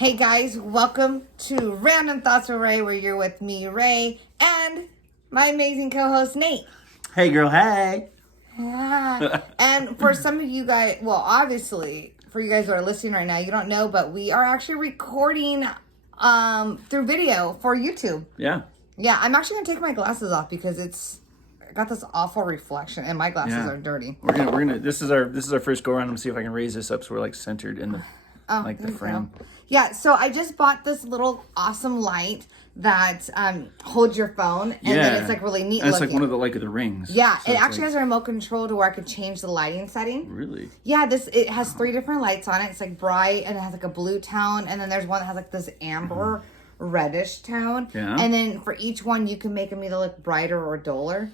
Hey guys, welcome to Random Thoughts with Rae, where you're with me, Rae, and my amazing co-host, Nate. Hey girl, hey. Yeah. And for some of you guys, well, obviously, for you guys who are listening right now, you don't know, but we are actually recording through video for YouTube. Yeah. Yeah, I'm actually going to take my glasses off because I got this awful reflection and my glasses are dirty. We're gonna this is our first go around. I'm gonna see if I can raise this up so we're like centered in the the frame. Yeah, so I just bought this little awesome light that holds your phone, and then it's like really neat. And it's looking. like one of the rings. Yeah, so it actually has a remote control to where I could change the lighting setting. Really? Yeah, it has 3 different lights on it. It's like bright, and it has like a blue tone, and then there's one that has like this amber reddish tone. Yeah. And then for each one, you can make them either look brighter or duller.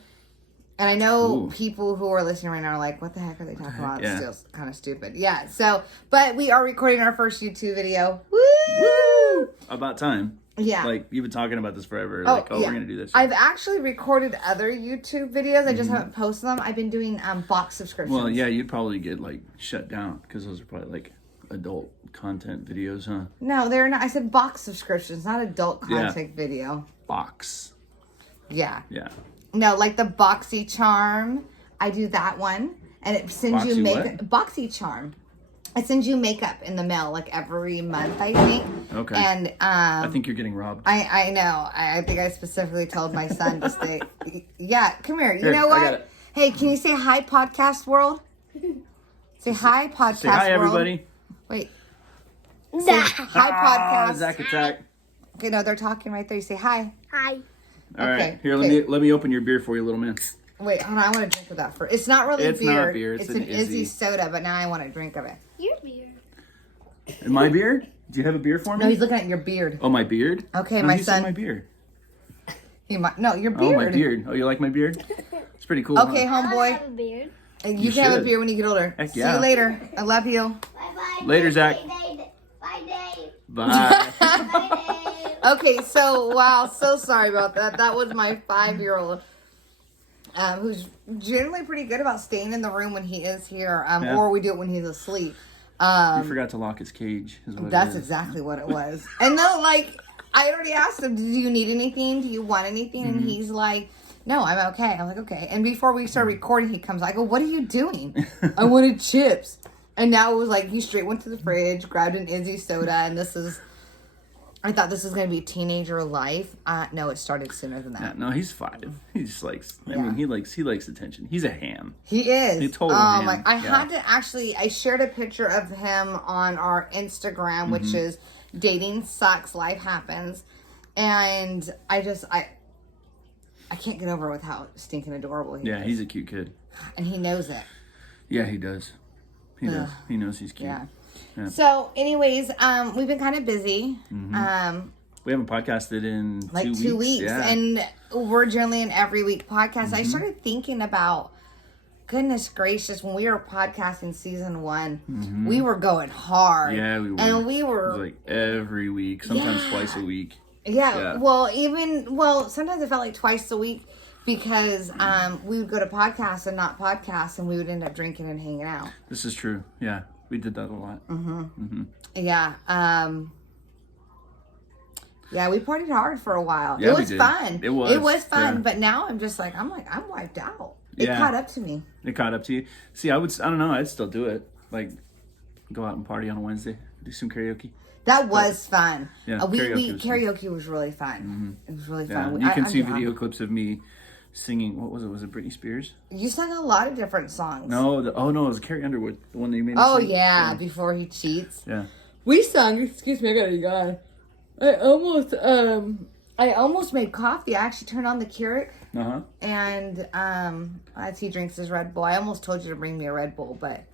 And I know people who are listening right now are like, what the heck are they talking about? It's still kind of stupid. Yeah, so, but we are recording our first YouTube video. Woo! About time. Yeah. Like, you've been talking about this forever. We're going to do this. I've actually recorded other YouTube videos. I just haven't posted them. I've been doing box subscriptions. Well, yeah, you'd probably get, like, shut down because those are probably, like, adult content videos, huh? No, they're not. I said box subscriptions, not adult content video. Box. Yeah. Yeah. No, like the Boxy Charm. I do that one. And it sends you makeup. Boxy Charm. It sends you makeup in the mail like every month, I think. Okay. And I think you're getting robbed. I know. I think I specifically told my son to stay. Yeah, come here. You know what? I got it. Hey, can you say hi, podcast world? Say hi, podcast world. Say hi, everybody. Wait. Say hi, podcast. Zach attack. Okay, no, they're talking right there. You say hi. Hi. All right. Here, let me open your beer for you, little man. Wait, hold on. I want to drink of that first. It's not really beer. It's not beer. It's an Izzy soda, but now I want to drink of it. Your beer. And my beard? Do you have a beer for me? No, he's looking at your beard. Oh, my beard? Okay, no, my he son. said my beard. No, your beard. Oh, my beard. Oh, you like my beard? It's pretty cool. Okay, huh? homeboy. I have a beard. You can have a beer when you get older. Heck See yeah. you later. I love you. Bye-bye. Later, Zach. Bye, Dave. Bye. Bye, Dave. Okay, so, wow, so sorry about that. That was my 5-year-old, who's generally pretty good about staying in the room when he is here, or we do it when he's asleep. You forgot to lock his cage. That's exactly what it was. And no, like, I already asked him, do you need anything? Do you want anything? And he's like, no, I'm okay. I'm like, okay. And before we start recording, he comes, I go, what are you doing? I wanted chips. And now it was like, he straight went to the fridge, grabbed an Izzy soda, and I thought this was going to be teenager life. No, it started sooner than that. Yeah, no, he's 5. He just likes, I mean, he likes attention. He's a ham. He is. He's a total ham. Like, I shared a picture of him on our Instagram, which is Dating Sucks, Life Happens. And I can't get over with how stinking adorable he is. Yeah, he's a cute kid. And he knows it. Yeah, he does. He does. He knows he's cute. Yeah. So, anyways, we've been kind of busy. We haven't podcasted in like 2 weeks. Yeah. And we're generally an every week podcast. I started thinking about, goodness gracious, when we were podcasting season 1, we were going hard. Yeah, we were. And we were. It was like every week, sometimes twice a week. Yeah. Well, sometimes it felt like twice a week because we would go to podcasts and not podcasts, and we would end up drinking and hanging out. This is true. Yeah. We did that a lot. Yeah. Yeah, we partied hard for a while. Yeah, it was fun. It was fun, yeah. but now I'm just like, I'm wiped out. It caught up to me. It caught up to you. See, I don't know, I'd still do it. Like, go out and party on a Wednesday, do some karaoke. That was fun. Yeah, karaoke was really fun. It was really fun. You can see video clips of me singing. What was it? Was it Britney Spears? You sang a lot of different songs. No, it was Carrie Underwood, the one that you made me sing. Yeah, before he cheats. Yeah. We sung. Excuse me, I gotta go. I almost made coffee. I actually turned on the Keurig. And as he drinks his Red Bull, I almost told you to bring me a Red Bull, but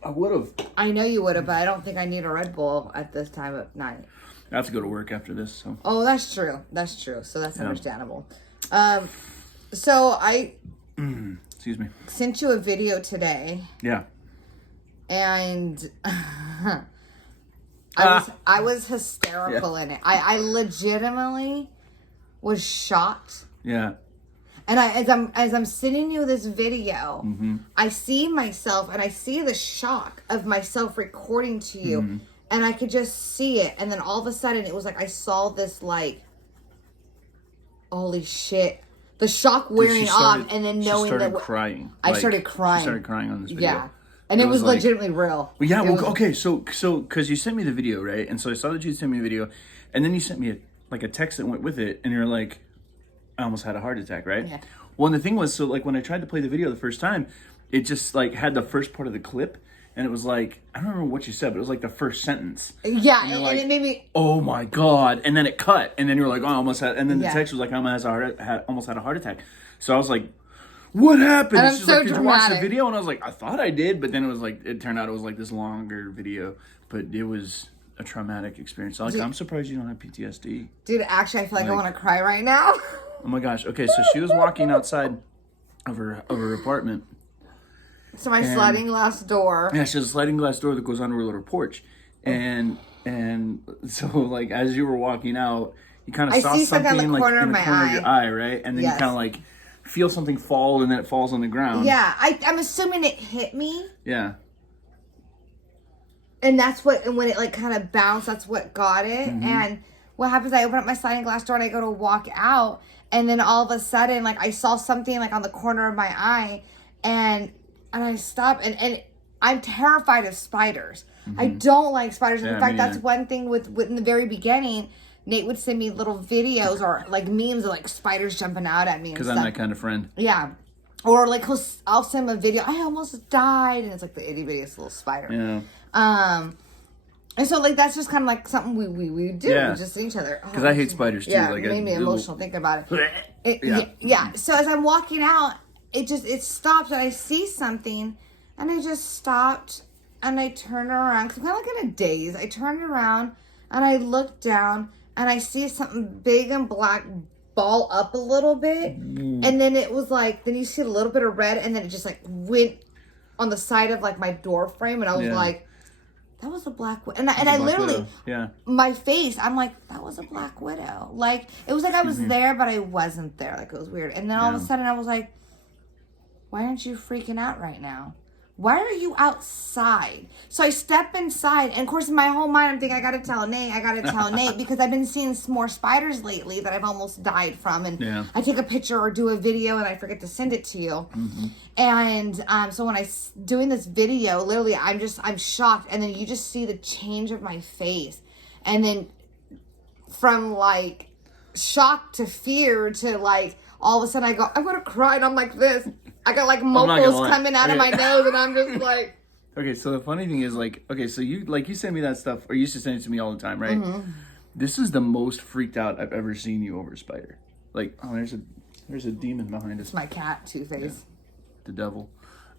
I would have. I know you would have, but I don't think I need a Red Bull at this time of night. I have to go to work after this, so. Oh, that's true. That's true. So that's understandable. So I excuse me. Sent you a video today. Yeah. And I was hysterical in it. I legitimately was shocked. Yeah. And as I'm sending you this video, I see myself and I see the shock of myself recording to you. and I could just see it. And then all of a sudden, it was like I saw this, like, holy shit. The shock wearing off, and then knowing that... crying. I started crying. She started crying on this video. Yeah. And it was like, legitimately real. Well, yeah, okay, so, because you sent me the video, right? And so I saw that you sent me a video, and then you sent me a text that went with it, and you're like, I almost had a heart attack, right? Yeah. Well, and the thing was, so, like, when I tried to play the video the first time, it just, like, had the first part of the clip, and it was like, I don't remember what you said, but it was like the first sentence. Yeah, and it made me... Oh my God. And then it cut. And then you were like, oh, I almost had... And then the text was like, I almost had a heart attack. So I was like, what happened? And I'm she's so like, did you watch the dramatic. video? And I was like, I thought I did. But then it was like, it turned out it was like this longer video. But it was a traumatic experience. Like, I'm surprised you don't have PTSD. Dude, actually, I feel like I want to cry right now. Oh my gosh. Okay, so she was walking outside of her apartment. So my sliding glass door. Yeah, she has a sliding glass door that goes onto her little porch. And so, like, as you were walking out, you kind of saw something in the like corner in of the my corner of your eye. eye, right? And then you kind of like feel something fall, and then it falls on the ground. Yeah, I'm assuming it hit me. Yeah. And that's what, and when it like kind of bounced, that's what got it. Mm-hmm. And what happens, I open up my sliding glass door and I go to walk out, and then all of a sudden, like, I saw something like on the corner of my eye, and I stopped, and I'm terrified of spiders. I don't like spiders. Yeah, in fact, that's one thing with in the very beginning, Nate would send me little videos or like memes of like spiders jumping out at me. Because I'm that kind of friend. Yeah. Or like I'll send him a video, I almost died, and it's like the itty bittiest little spider. Yeah. And so like that's just kind of like something we do. Yeah. We just see each other. Because I hate spiders too. Yeah, like, it made me emotional thinking about it. Yeah. So as I'm walking out, it stopped, and I see something, and I just stopped, and I turned around, because I'm kind of like in a daze. I turned around, and I looked down, and I see something big and black ball up a little bit, and then it was like, then you see a little bit of red, and then it just like went on the side of like my door frame, and I was like, that was a black widow. And I literally, my face, I'm like, that was a black widow. Like, it was like I was there, but I wasn't there. Like, it was weird. And then all of a sudden I was like, why aren't you freaking out right now? Why are you outside? So I step inside, and of course in my whole mind I'm thinking, I gotta tell Nate, because I've been seeing some more spiders lately that I've almost died from, and I take a picture or do a video and I forget to send it to you. And so when doing this video, literally I'm shocked, and then you just see the change of my face, and then from like shock to fear to like all of a sudden I go, I'm gonna cry, and I'm like this. I got like moles coming out of my nose, and I'm just like. Okay, so the funny thing is, like, okay, so you send me that stuff, or you used to send it to me all the time, right? This is the most freaked out I've ever seen you over a spider. Like, oh, there's a demon behind us. It's my cat, Two-Face. Yeah, the devil.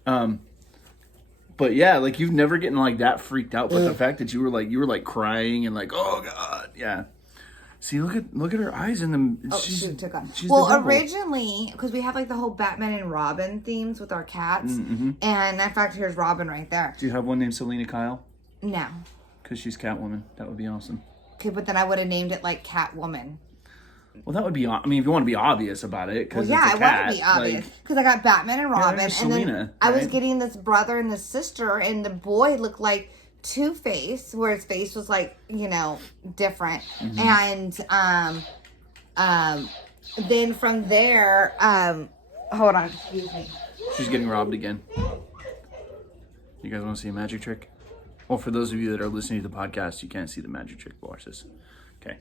But yeah, like, you've never gotten like that freaked out, but the fact that you were like crying and like, oh God, yeah. See, look at her eyes in them. Oh, she took off. She's well, originally, because we have like the whole Batman and Robin themes with our cats, and in fact, here's Robin right there. Do you have one named Selena Kyle? No. Because she's Catwoman. That would be awesome. Okay, but then I would have named it like Catwoman. Well, that would be. I mean, if you want to be obvious about it, well, yeah, I want to be obvious because I got Batman and Robin, and Selena, then I was getting this brother and this sister, and the boy looked like Two-Face, where his face was like, you know, different. And then from there, hold on, excuse me. She's getting robbed again. You guys want to see a magic trick? Well, for those of you that are listening to the podcast, you can't see the magic trick. Watch this. Okay.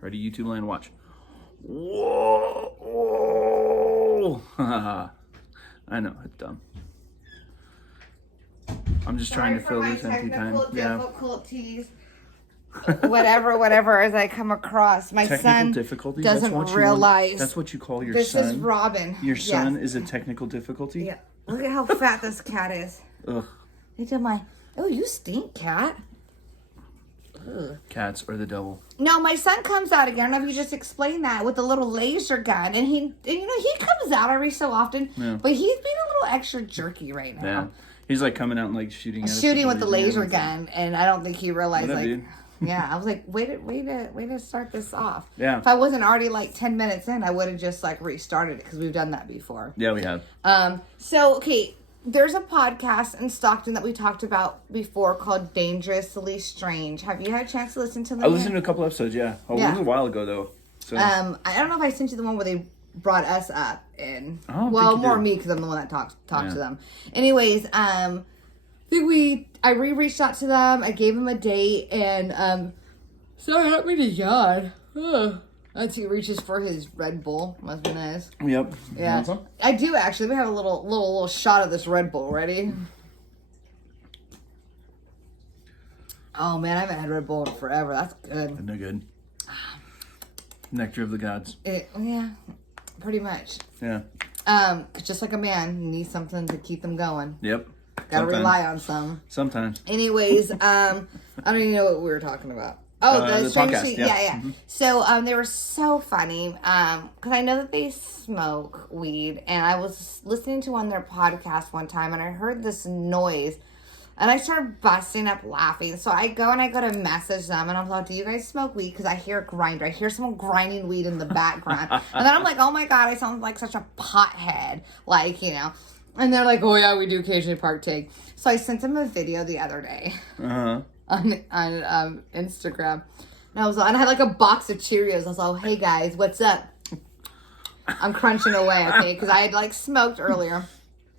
Ready, YouTube land? Watch. Whoa! Whoa! I know, it's dumb. I'm just trying to fill this empty time. Difficulties. whatever as I come across. My son doesn't realize. That's what you call your son? This is Robin. Your son is a technical difficulty? Yeah. Look at how fat this cat is. Ugh. Oh, you stink, cat. Ugh. Cats are the devil. No, my son comes out again. I don't know if you just explained that with the little laser gun, and he comes out every so often, but he's being a little extra jerky right now. Yeah. He's like coming out and like shooting with the laser gun, and I don't think he realized dude? Yeah, I was like, way to start this off. Yeah. If I wasn't already like 10 minutes in, I would have just like restarted it because we've done that before. Yeah, we have. So okay, there's a podcast in Stockton that we talked about before called Dangerously Strange. Have you had a chance to listen to them? I listened to a couple episodes, yeah. Oh, Yeah. it was a while ago, though. So. I don't know if I sent you the one where they brought us up in. Oh, Well, more me because I'm the one that talked to them. Anyways, I think I reached out to them. I gave them a date, and sorry, I don't mean to yawn. As he reaches for his Red Bull. Must be nice. Yep. Yeah. I do actually. We have a little shot of this Red Bull. Ready? Oh man, I haven't had Red Bull in forever. That's good. No good. Nectar of the gods. Yeah, pretty much. Yeah. Just like a man needs something to keep them going. Yep. Gotta rely on some. Sometimes. Anyways, I don't even know what we were talking about. Oh, the podcast. Yeah. Mm-hmm. So, they were so funny. Because I know that they smoke weed, and I was listening to one of their podcasts one time, and I heard this noise, and I started busting up laughing. So I go to message them, and I'm like, "Do you guys smoke weed?" Because I hear a grinder. I hear someone grinding weed in the background, and then I'm like, "Oh my god, I sound like such a pothead!" Like, you know. And they're like, "Oh yeah, we do occasionally partake." So I sent them a video the other day. On Instagram, and I had like a box of Cheerios. I was like, "Oh, hey guys, what's up?" I'm crunching away, okay, because I had like smoked earlier.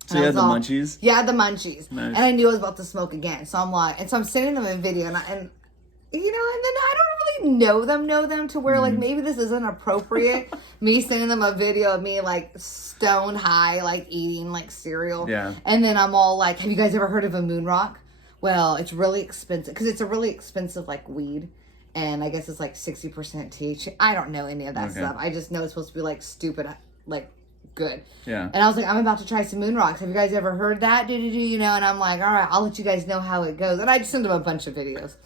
So you had the munchies? Yeah, the munchies, nice. And I knew I was about to smoke again. So I'm like, and so I'm sending them a video, and you know, and then I don't really know them to where like maybe this isn't appropriate. Me sending them a video of me like stoned high, like eating like cereal. Yeah. And then I'm all like, "Have you guys ever heard of a moon rock?" Well, it's really expensive because it's a really expensive like weed, and I guess it's like 60% THC. I don't know any of that stuff. I just know it's supposed to be like stupid, like good. Yeah. And I was like, "I'm about to try some moon rocks. Have you guys ever heard that? You know?" And I'm like, "All right, I'll let you guys know how it goes." And I just sent them a bunch of videos,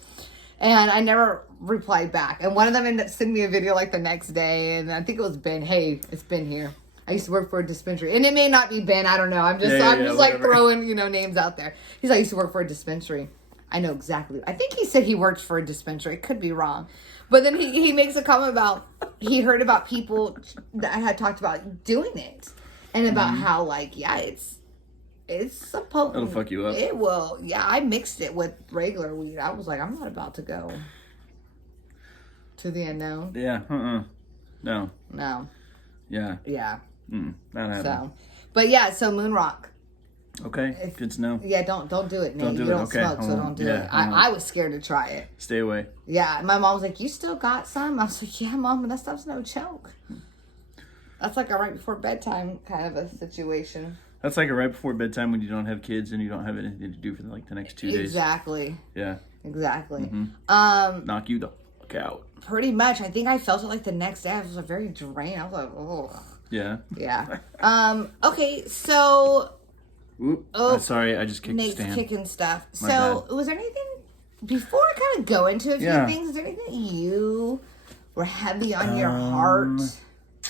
and I never replied back. And one of them ended up sending me a video like the next day, and I think it was Ben. "Hey, it's Ben here. I used to work for a dispensary." And it may not be Ben. I don't know. I'm just like throwing, names out there. He's like, "I used to work for a dispensary." I know exactly. I think he said he worked for a dispensary. Could be wrong. But then he makes a comment about he heard about people that had talked about doing it. And about how like, yeah, it's supposed It'll fuck you up. It will. Yeah, I mixed it with regular weed. I was like, I'm not about to go to the unknown. Yeah. No. Yeah. Yeah. Not happening. So, but yeah, so moon rock. Okay, good to know. Yeah, don't do it, Nate. Don't do you it. don't Okay, smoke, so don't do it. I was scared to try it. Stay away. Yeah, my mom was like, "You still got some?" I was like, "Yeah, Mom, but that stuff's no joke." That's like a right before bedtime kind of a situation. That's like a right before bedtime when you don't have kids and you don't have anything to do for like the next 2 days. Exactly. Yeah. Exactly. Knock you the fuck out. Pretty much. I think I felt it like the next day. I was like, very drained. I was like, oh. Yeah. Yeah. Okay, so. Oop, sorry, I just kicked Nate's the stand. kicking stuff. My So, bad. was there anything, before I kind of go into a few things, is there anything that you were heavy on your heart?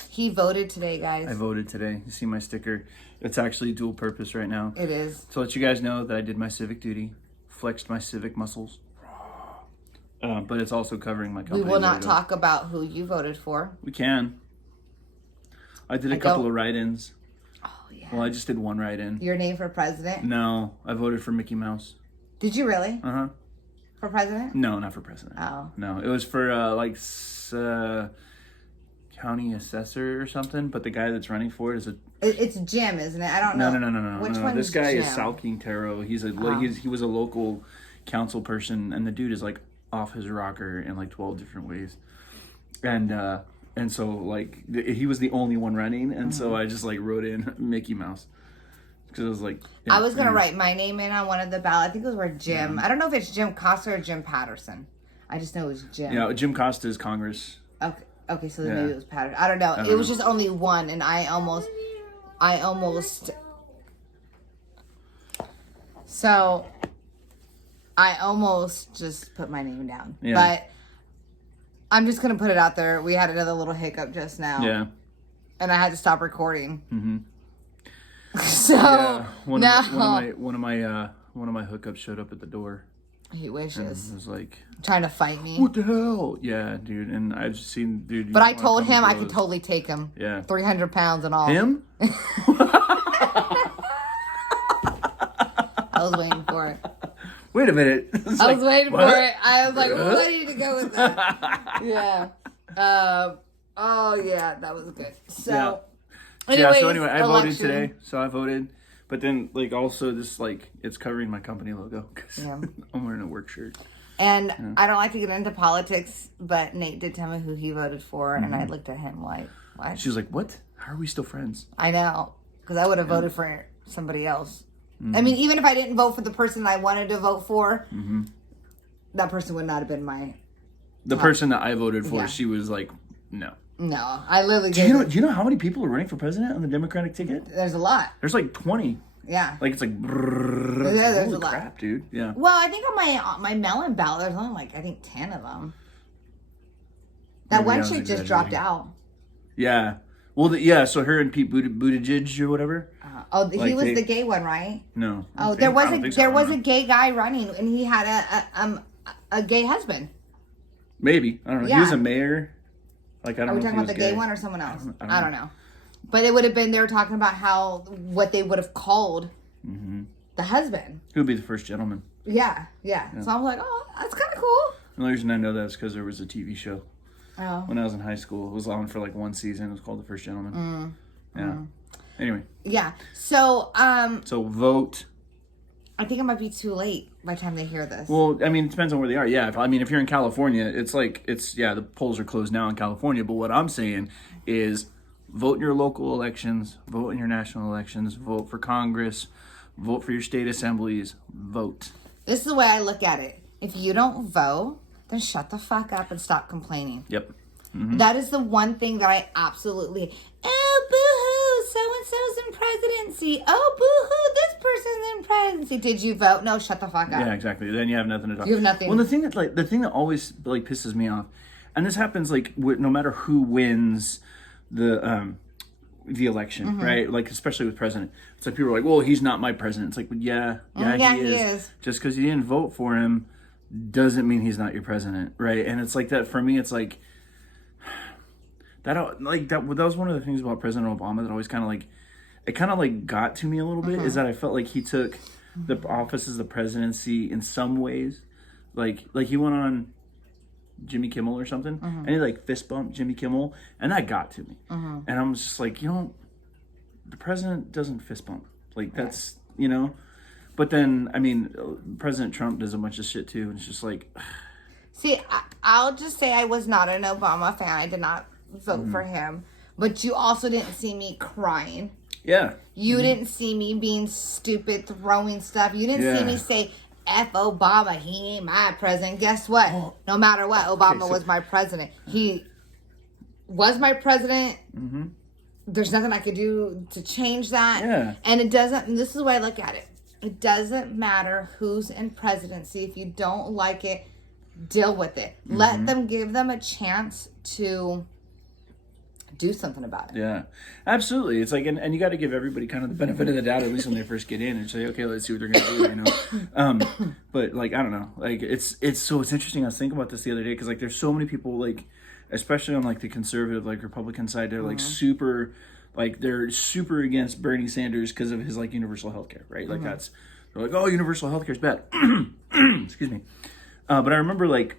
He voted today, guys. I voted today. You see my sticker? It's actually dual purpose right now. It is. To let you guys know that I did my civic duty, flexed my civic muscles. But it's also covering my company. We will not talk about who you voted for. We can. I did a couple of write-ins. Oh, yeah. Well, I just did one write-in. Your name for president? No, I voted for Mickey Mouse. Did you really? Uh-huh. For president? No, not for president. Oh. No, it was for county assessor or something, but the guy that's running for it is It's Jim, isn't it? I don't know. No. Which one? This guy Jim? is Sal Quintero. He was a local council person, and the dude is like off his rocker in like 12 different ways. And so like he was the only one running, and so I just like wrote in Mickey Mouse because I was like, yeah, I was gonna write my name in on one of the ballots. I think it was where Jim. I don't know if it's Jim Costa or Jim Patterson. I just know it was Jim. Yeah, Jim Costa is Congress. Okay, so then maybe it was Patterson. I don't know. It was just only one, and I almost. So, I almost just put my name down. Yeah. But I'm just going to put it out there. We had another little hiccup just now. Yeah. And I had to stop recording. Mm-hmm. So, yeah. One now. of my hookups showed up at the door. He wishes. And was like, trying to fight me. what the hell? Yeah, dude. And I've seen, dude. But I told him I could totally take him. Yeah. 300 pounds and all. Him? I was waiting for it. Wait a minute. I was waiting for it. I was like, well, I need to go with that. Yeah. Oh, yeah, that was good. So, anyway, I voted election. today. So I voted. But then, like, also this, like, it's covering my company logo because I'm wearing a work shirt. And I don't like to get into politics, but Nate did tell me who he voted for, and I looked at him like, what? She was like, what? How are we still friends? I know, because I would have voted for somebody else. I mean, even if I didn't vote for the person I wanted to vote for, that person would not have been my... The person that I voted for, Yeah. she was like, no. No, I literally Do you know how many people are running for president on the Democratic ticket? There's a lot. There's like 20. Yeah. Like, it's like... Yeah, there's holy a lot. crap, dude. Yeah. Well, I think on my melon ballot, there's only like, I think 10 of them. That Maybe one I was chick just dropped out. Yeah. Well, so her and Pete Buttigieg or whatever. He Like was the gay one, right? No. Oh, there was a gay guy running, and he had a gay husband. Maybe. I don't know. Yeah. He was a mayor. Like, I don't know. Are we if talking he about was the gay gay one or someone else? I don't know. But it would have been, they were talking about what they would have called the husband. He would be the first gentleman. Yeah. So I was like, oh, that's kind of cool. The only reason I know that is because there was a TV show Oh. when I was in high school. It was on for like one season. It was called The First Gentleman. Yeah. Anyway. Yeah. So, So vote. I think it might be too late by the time they hear this. Well, I mean, it depends on where they are. Yeah. If you're in California, the polls are closed now in California. But what I'm saying is vote in your local elections, vote in your national elections, vote for Congress, vote for your state assemblies, vote. This is the way I look at it. If you don't vote, then shut the fuck up and stop complaining. Yep. That is the one thing that I absolutely... Oh, boo-hoo, so-and-so's in presidency. Oh, boo-hoo, this person's in presidency. Did you vote? No, shut the fuck up. Yeah, exactly. Then you have nothing to talk. You have nothing. Well, the thing that always like pisses me off, and this happens like no matter who wins the election, right? Like especially with president, it's like people are like, "Well, he's not my president." It's like, well, he is. Just because you didn't vote for him doesn't mean he's not your president, right? And it's like that for me. It's like that. Like that was one of the things about President Obama that always kind of like got to me a little bit, is that I felt like he took the office as the presidency in some ways, like he went on Jimmy Kimmel or something, and he like fist bumped Jimmy Kimmel, and that got to me. And I'm just like, the president doesn't fist bump, like that's But then I mean, President Trump does a bunch of shit too, and it's just like. See, I'll just say I was not an Obama fan. I did not vote for him. But you also didn't see me crying. Yeah. You didn't see me being stupid, throwing stuff. You didn't see me say, F Obama, he ain't my president. Guess what? No matter what, Obama was my president. He was my president. There's nothing I could do to change that. Yeah. And it doesn't, and this is the way I look at it. It doesn't matter who's in presidency. If you don't like it, deal with it. Let them, give them a chance to do something about it. Yeah, absolutely. It's like, and you got to give everybody kind of the benefit of the doubt, at least when they first get in, and say, okay, let's see what they're going to do, But like, I don't know, like it's interesting. I was thinking about this the other day, because like there's so many people, like, especially on like the conservative, like Republican side, they're like super, like they're super against Bernie Sanders because of his like universal health care, right? Like they're like, oh, universal health care is bad. Excuse me. But I remember like,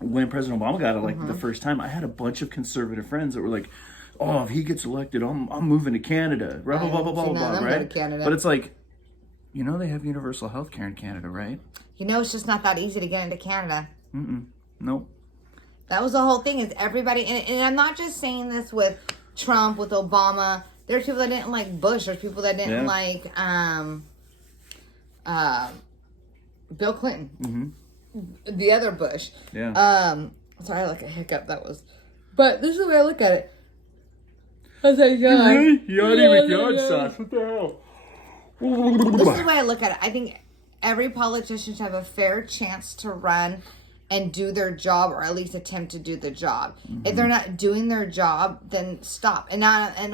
when President Obama got elected the first time, I had a bunch of conservative friends that were like, "Oh, if he gets elected, I'm moving to Canada." Blah blah blah blah blah. Right? But it's like, they have universal health care in Canada, right? It's just not that easy to get into Canada. Nope. That was the whole thing. Is everybody, and I'm not just saying this with Trump, with Obama. There's people that didn't like Bush. There's people that didn't like Bill Clinton. The other Bush. Yeah. Sorry, like a hiccup. But this is the way I look at it. I was like, Yachty with yard sauce. What the hell? This is the way I look at it. I think every politician should have a fair chance to run and do their job, or at least attempt to do the job. If they're not doing their job, then stop. And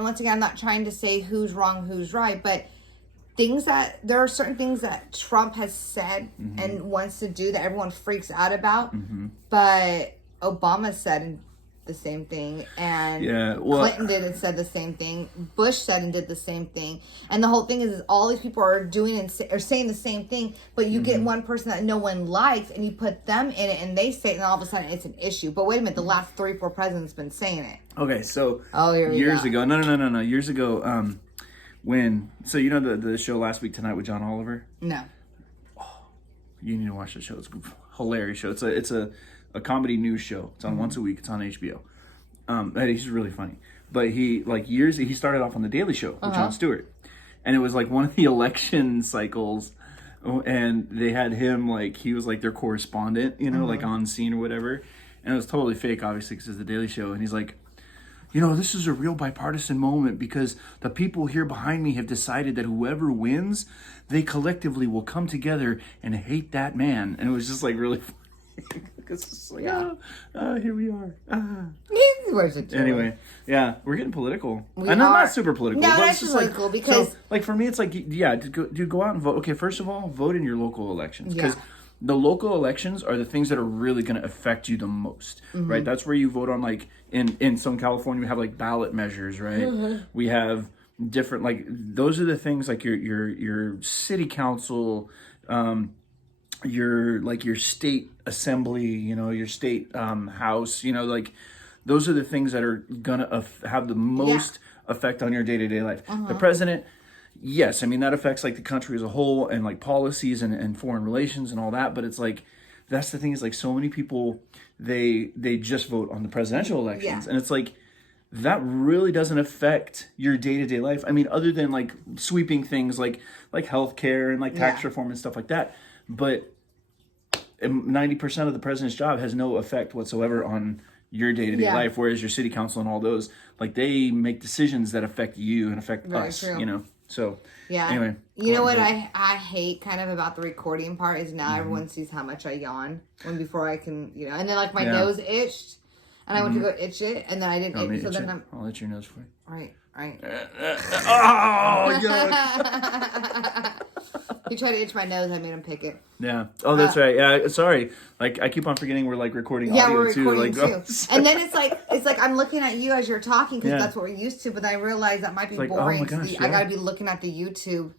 once again, I'm not trying to say who's wrong, who's right, but there are certain things that Trump has said and wants to do that everyone freaks out about, but Obama said the same thing, and well, Clinton did and said the same thing. Bush said and did the same thing, and the whole thing is all these people are doing and are saying the same thing, but you get one person that no one likes, and you put them in it, and they say it, and all of a sudden it's an issue. But wait a minute, the last 3-4 presidents been saying it. Okay, so here we years go. ago, no, years ago, when you know the show Last Week Tonight with John Oliver. No. You need to watch the show. It's a hilarious show. It's a comedy news show. It's on once a week. It's on HBO. He's really funny. But he started off on the Daily Show with Jon Stewart, and it was like one of the election cycles, and they had him he was like their correspondent, you know, like on scene or whatever, and it was totally fake, obviously, because it's the Daily Show, and he's like, you know, this is a real bipartisan moment because the people here behind me have decided that whoever wins, they collectively will come together and hate that man. And it was just like really funny. Because it's like, here we are. Anyway, yeah, we're getting political. I'm not super political. No, but that's it's just political because... So, for me, it's like, go out and vote. Okay, first of all, vote in your local elections. Because the local elections are the things that are really going to affect you the most, right? That's where you vote on, in some California, we have ballot measures, right? We have different, those are the things your city council, your state assembly, you know, your state house, you know, those are the things that are going to have the most effect on your day-to-day life. The president... Yes, I mean, that affects the country as a whole and policies and foreign relations and all that. But it's that's the thing is so many people, they just vote on the presidential elections. And it's that really doesn't affect your day-to-day life. I mean, other than sweeping things like healthcare and tax reform and stuff like that. But 90% of the president's job has no effect whatsoever on your day-to-day life. Whereas your city council and all those, they make decisions that affect you and affect us, you know. So, anyway. You know what I hate kind of about the recording part is now everyone sees how much I yawn when before I can, you know, and then my nose itched and I went to go itch it and then I didn't itch, so then I'll itch your nose for you. Right. Oh, God. He tried to itch my nose, I made him pick it. Yeah. Oh, that's right. Yeah, sorry. I keep on forgetting we're recording audio we're recording too. And then it's like I'm looking at you as you're talking because that's what we're used to, but I realize that might be boring. Oh my gosh, I gotta be looking at the YouTube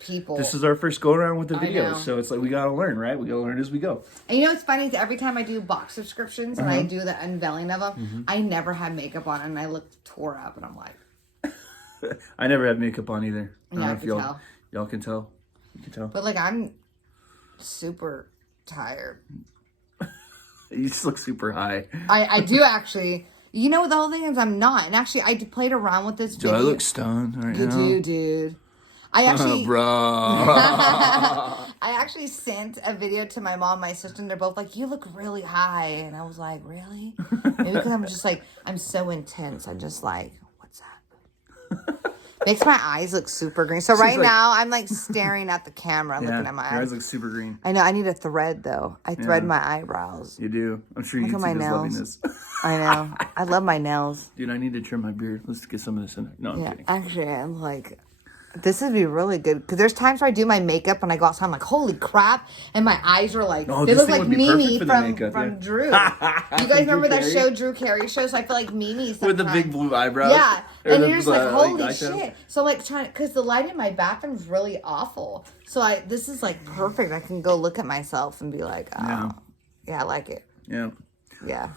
people. This is our first go around with the videos, so it's we gotta learn, right? We gotta learn as we go. And you know what's funny is every time I do box subscriptions and I do the unveiling of them, I never have makeup on and I look tore up and I'm like... I never had makeup on either. I don't know if y'all can tell. You can tell. But I'm super tired. You just look super high. I do actually. You know what the whole thing is? I'm not. And actually, I played around with this video. Do I look stoned right now? You do, dude. I actually... bro. I actually sent a video to my mom and my sister, and they're both like, you look really high. And I was like, really? Maybe because I'm just I'm so intense. I'm just what's up? Makes my eyes look super green. So right now, I'm staring at the camera, looking at my eyes. Your eyes look super green. I know. I need a thread, though. I thread my eyebrows. You do. I'm sure YouTube is loving this. I know. I love my nails. Dude, I need to trim my beard. Let's get some of this in there. No, I'm kidding. Actually, I'm this would be really good. Because there's times where I do my makeup and I go outside, I'm like, holy crap. And my eyes are they look like Mimi from Drew. You guys remember that show, Drew Carey show? So I feel like Mimi sometimes. With the big blue eyebrows? Yeah. And you're just holy shit. So because the light in my bathroom is really awful. So this is perfect. I can go look at myself and be like, oh, yeah, I like it. Yeah. Yeah.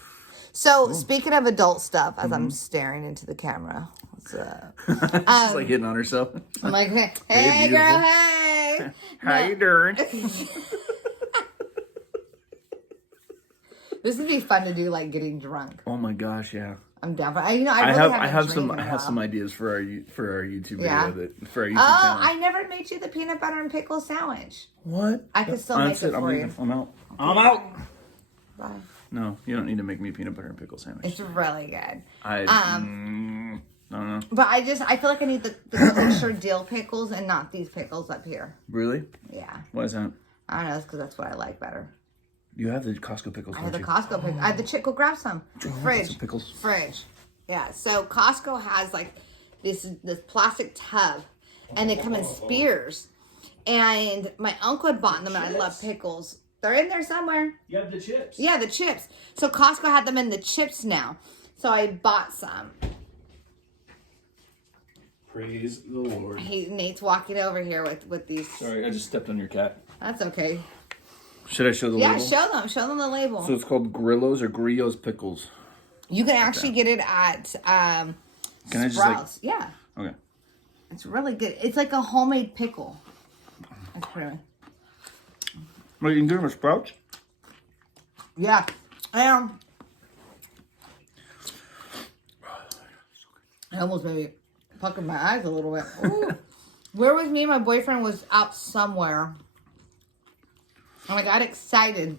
So speaking of adult stuff, as I'm staring into the camera, what's up? She's hitting on herself. I'm like, hey girl, hey. How you doing? This would be fun to do, getting drunk. Oh my gosh, yeah. I'm down for. I have some ideas for our YouTube video for our YouTube channel. I never made you the peanut butter and pickle sandwich. What? I can still make it for you. I'm out. I'm out. Bye. No, you don't need to make me a peanut butter and pickle sandwich. It's really good. I don't know. But I feel like I need the extra dill pickles and not these pickles up here. Really? Yeah. Why is that? I don't know. It's because that's what I like better. You have the Costco pickles, I have the Costco pickles. I have the chick. Go grab some. Fridge. Pickles. Fridge. Yeah. So Costco has this plastic tub, and they come in spears. And my uncle had bought them, and I love pickles. They're in there somewhere. You have the chips. Yeah, the chips. So Costco had them in the chips now. So I bought some. Praise the Lord. Nate's walking over here with these. Sorry, I just stepped on your cat. That's okay. Should I show the label? Yeah, show them the label. So it's called Grillos or Grillos Pickles. You can actually get it at Can I just Sprouts. Yeah. Okay. It's really good. It's like a homemade pickle. It's pretty. Well, you can get them at Sprouts? Yeah. I almost maybe puckered my eyes a little bit. Ooh. Where was me? My boyfriend was out somewhere. And I got excited.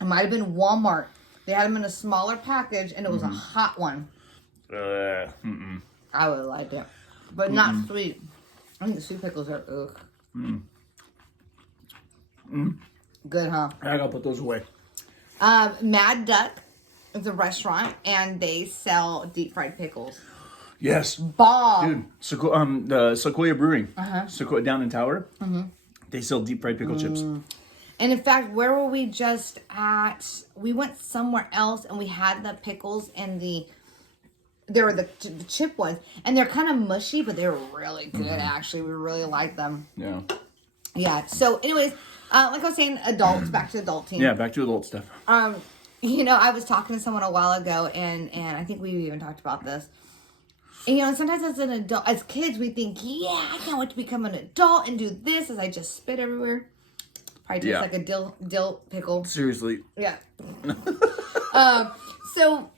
It might have been Walmart. They had them in a smaller package, and it was a hot one. I would have liked it. But not sweet. I think the sweet pickles are, ugh. Good, huh? I gotta put those away. Mad Duck is a restaurant, and they sell deep fried pickles. Yes. Bomb. Dude, the Sequoia Brewing. Sequoia down in Tower. They sell deep fried pickle chips. And in fact, where were we just at? We went somewhere else, and we had the pickles and there were the chip ones, and they're kind of mushy, but they were really good. Actually, we really liked them. Yeah. Yeah. So, anyways, like I was saying, adults, back to adulting. Yeah, back to adult stuff. You know, I was talking to someone a while ago, and I think we even talked about this. And, you know, sometimes as an adult, as kids, we think, yeah, I can't wait to become an adult and do this as I just spit everywhere. Probably tastes like a dill pickle. Seriously. Yeah. So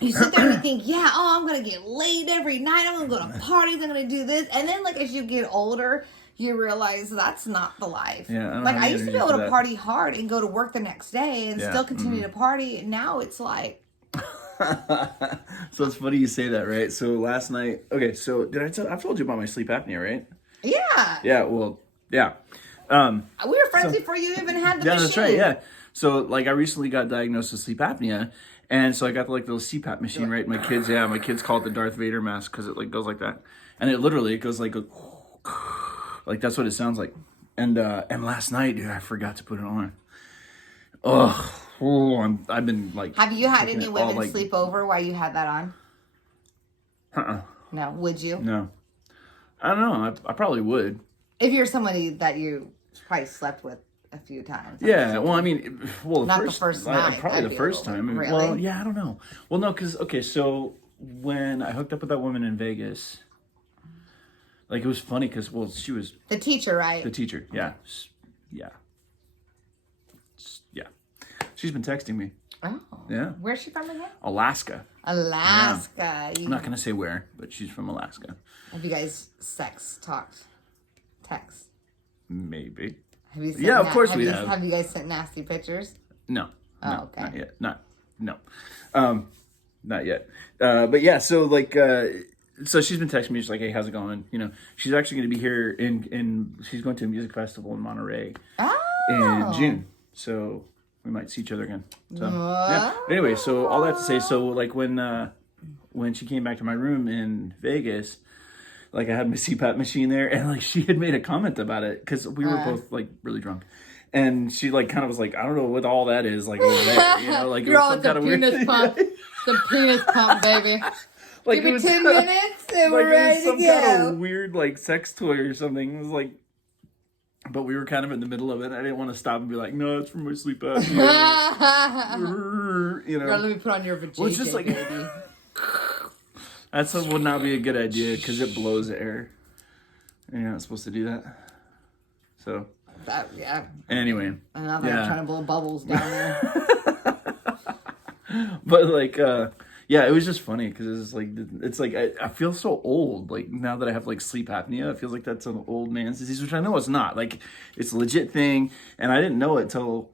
you sit there and you think, yeah, I'm going to get laid every night. I'm going to go to parties. I'm going to do this. And then, like, as you get older, you realize that's not the life. Yeah, like, I used to be able to party hard and go to work the next day and still continue to party. And now it's like. So it's funny you say that, right? So last night, okay, so I've told you about my sleep apnea, right? Yeah. Yeah, well, yeah. We were friends before you even had the machine. That's right, yeah. So, like, I recently got diagnosed with sleep apnea, and so I got, like, the little CPAP machine, right? My kids call it the Darth Vader mask because it, like, goes like that. And it goes, like, that's what it sounds like. And last night, dude, I forgot to put it on. I've been, like... Have you had any women sleep over while you had that on? No, would you? No. I don't know. I probably would. If you're somebody that you probably slept with a few times. Yeah, well, I mean, the first night. Probably the first time. Really? Well, yeah, I don't know. Well, no, because, okay, so when I hooked up with that woman in Vegas, like, it was funny because, well, she was... The teacher, right? The teacher, yeah. Yeah. Yeah. She's been texting me. Oh. Yeah. Where's she from again? Alaska. Alaska. Yeah. I'm not going to say where, but she's from Alaska. Have you guys talked? Text? Maybe. Have you of course we have. Have you guys sent nasty pictures? No. Oh, okay. Not yet. Not yet. But yeah, so like, so she's been texting me. She's like, "Hey, how's it going?" You know, she's actually going to be here in. She's going to a music festival in Monterey in June. So we might see each other again. So yeah. But anyway, so all that to say, so like when she came back to my room in Vegas. Like, I had my CPAP machine there, and, like, she had made a comment about it, because we were both, like, really drunk. And she, like, kind of was like, I don't know what all that is, like, over there, you know? Like, you're all at the penis pump. The penis pump, baby. Like, give me 10 minutes, and we're ready to go. Some kind of weird, like, sex toy or something. It was, like... But we were kind of in the middle of it. I didn't want to stop and be like, no, it's from my sleep apnea. You know? Girl, let me put on your vajayjay, well, it's just like... baby. That stuff would not be a good idea because it blows air. And you're not supposed to do that. So. Yeah. Anyway. I'm not trying to blow bubbles down there. But like, yeah, it was just funny because it's like I feel so old. Like now that I have like sleep apnea, it feels like that's an old man's disease, which I know it's not. Like it's a legit thing, and I didn't know it till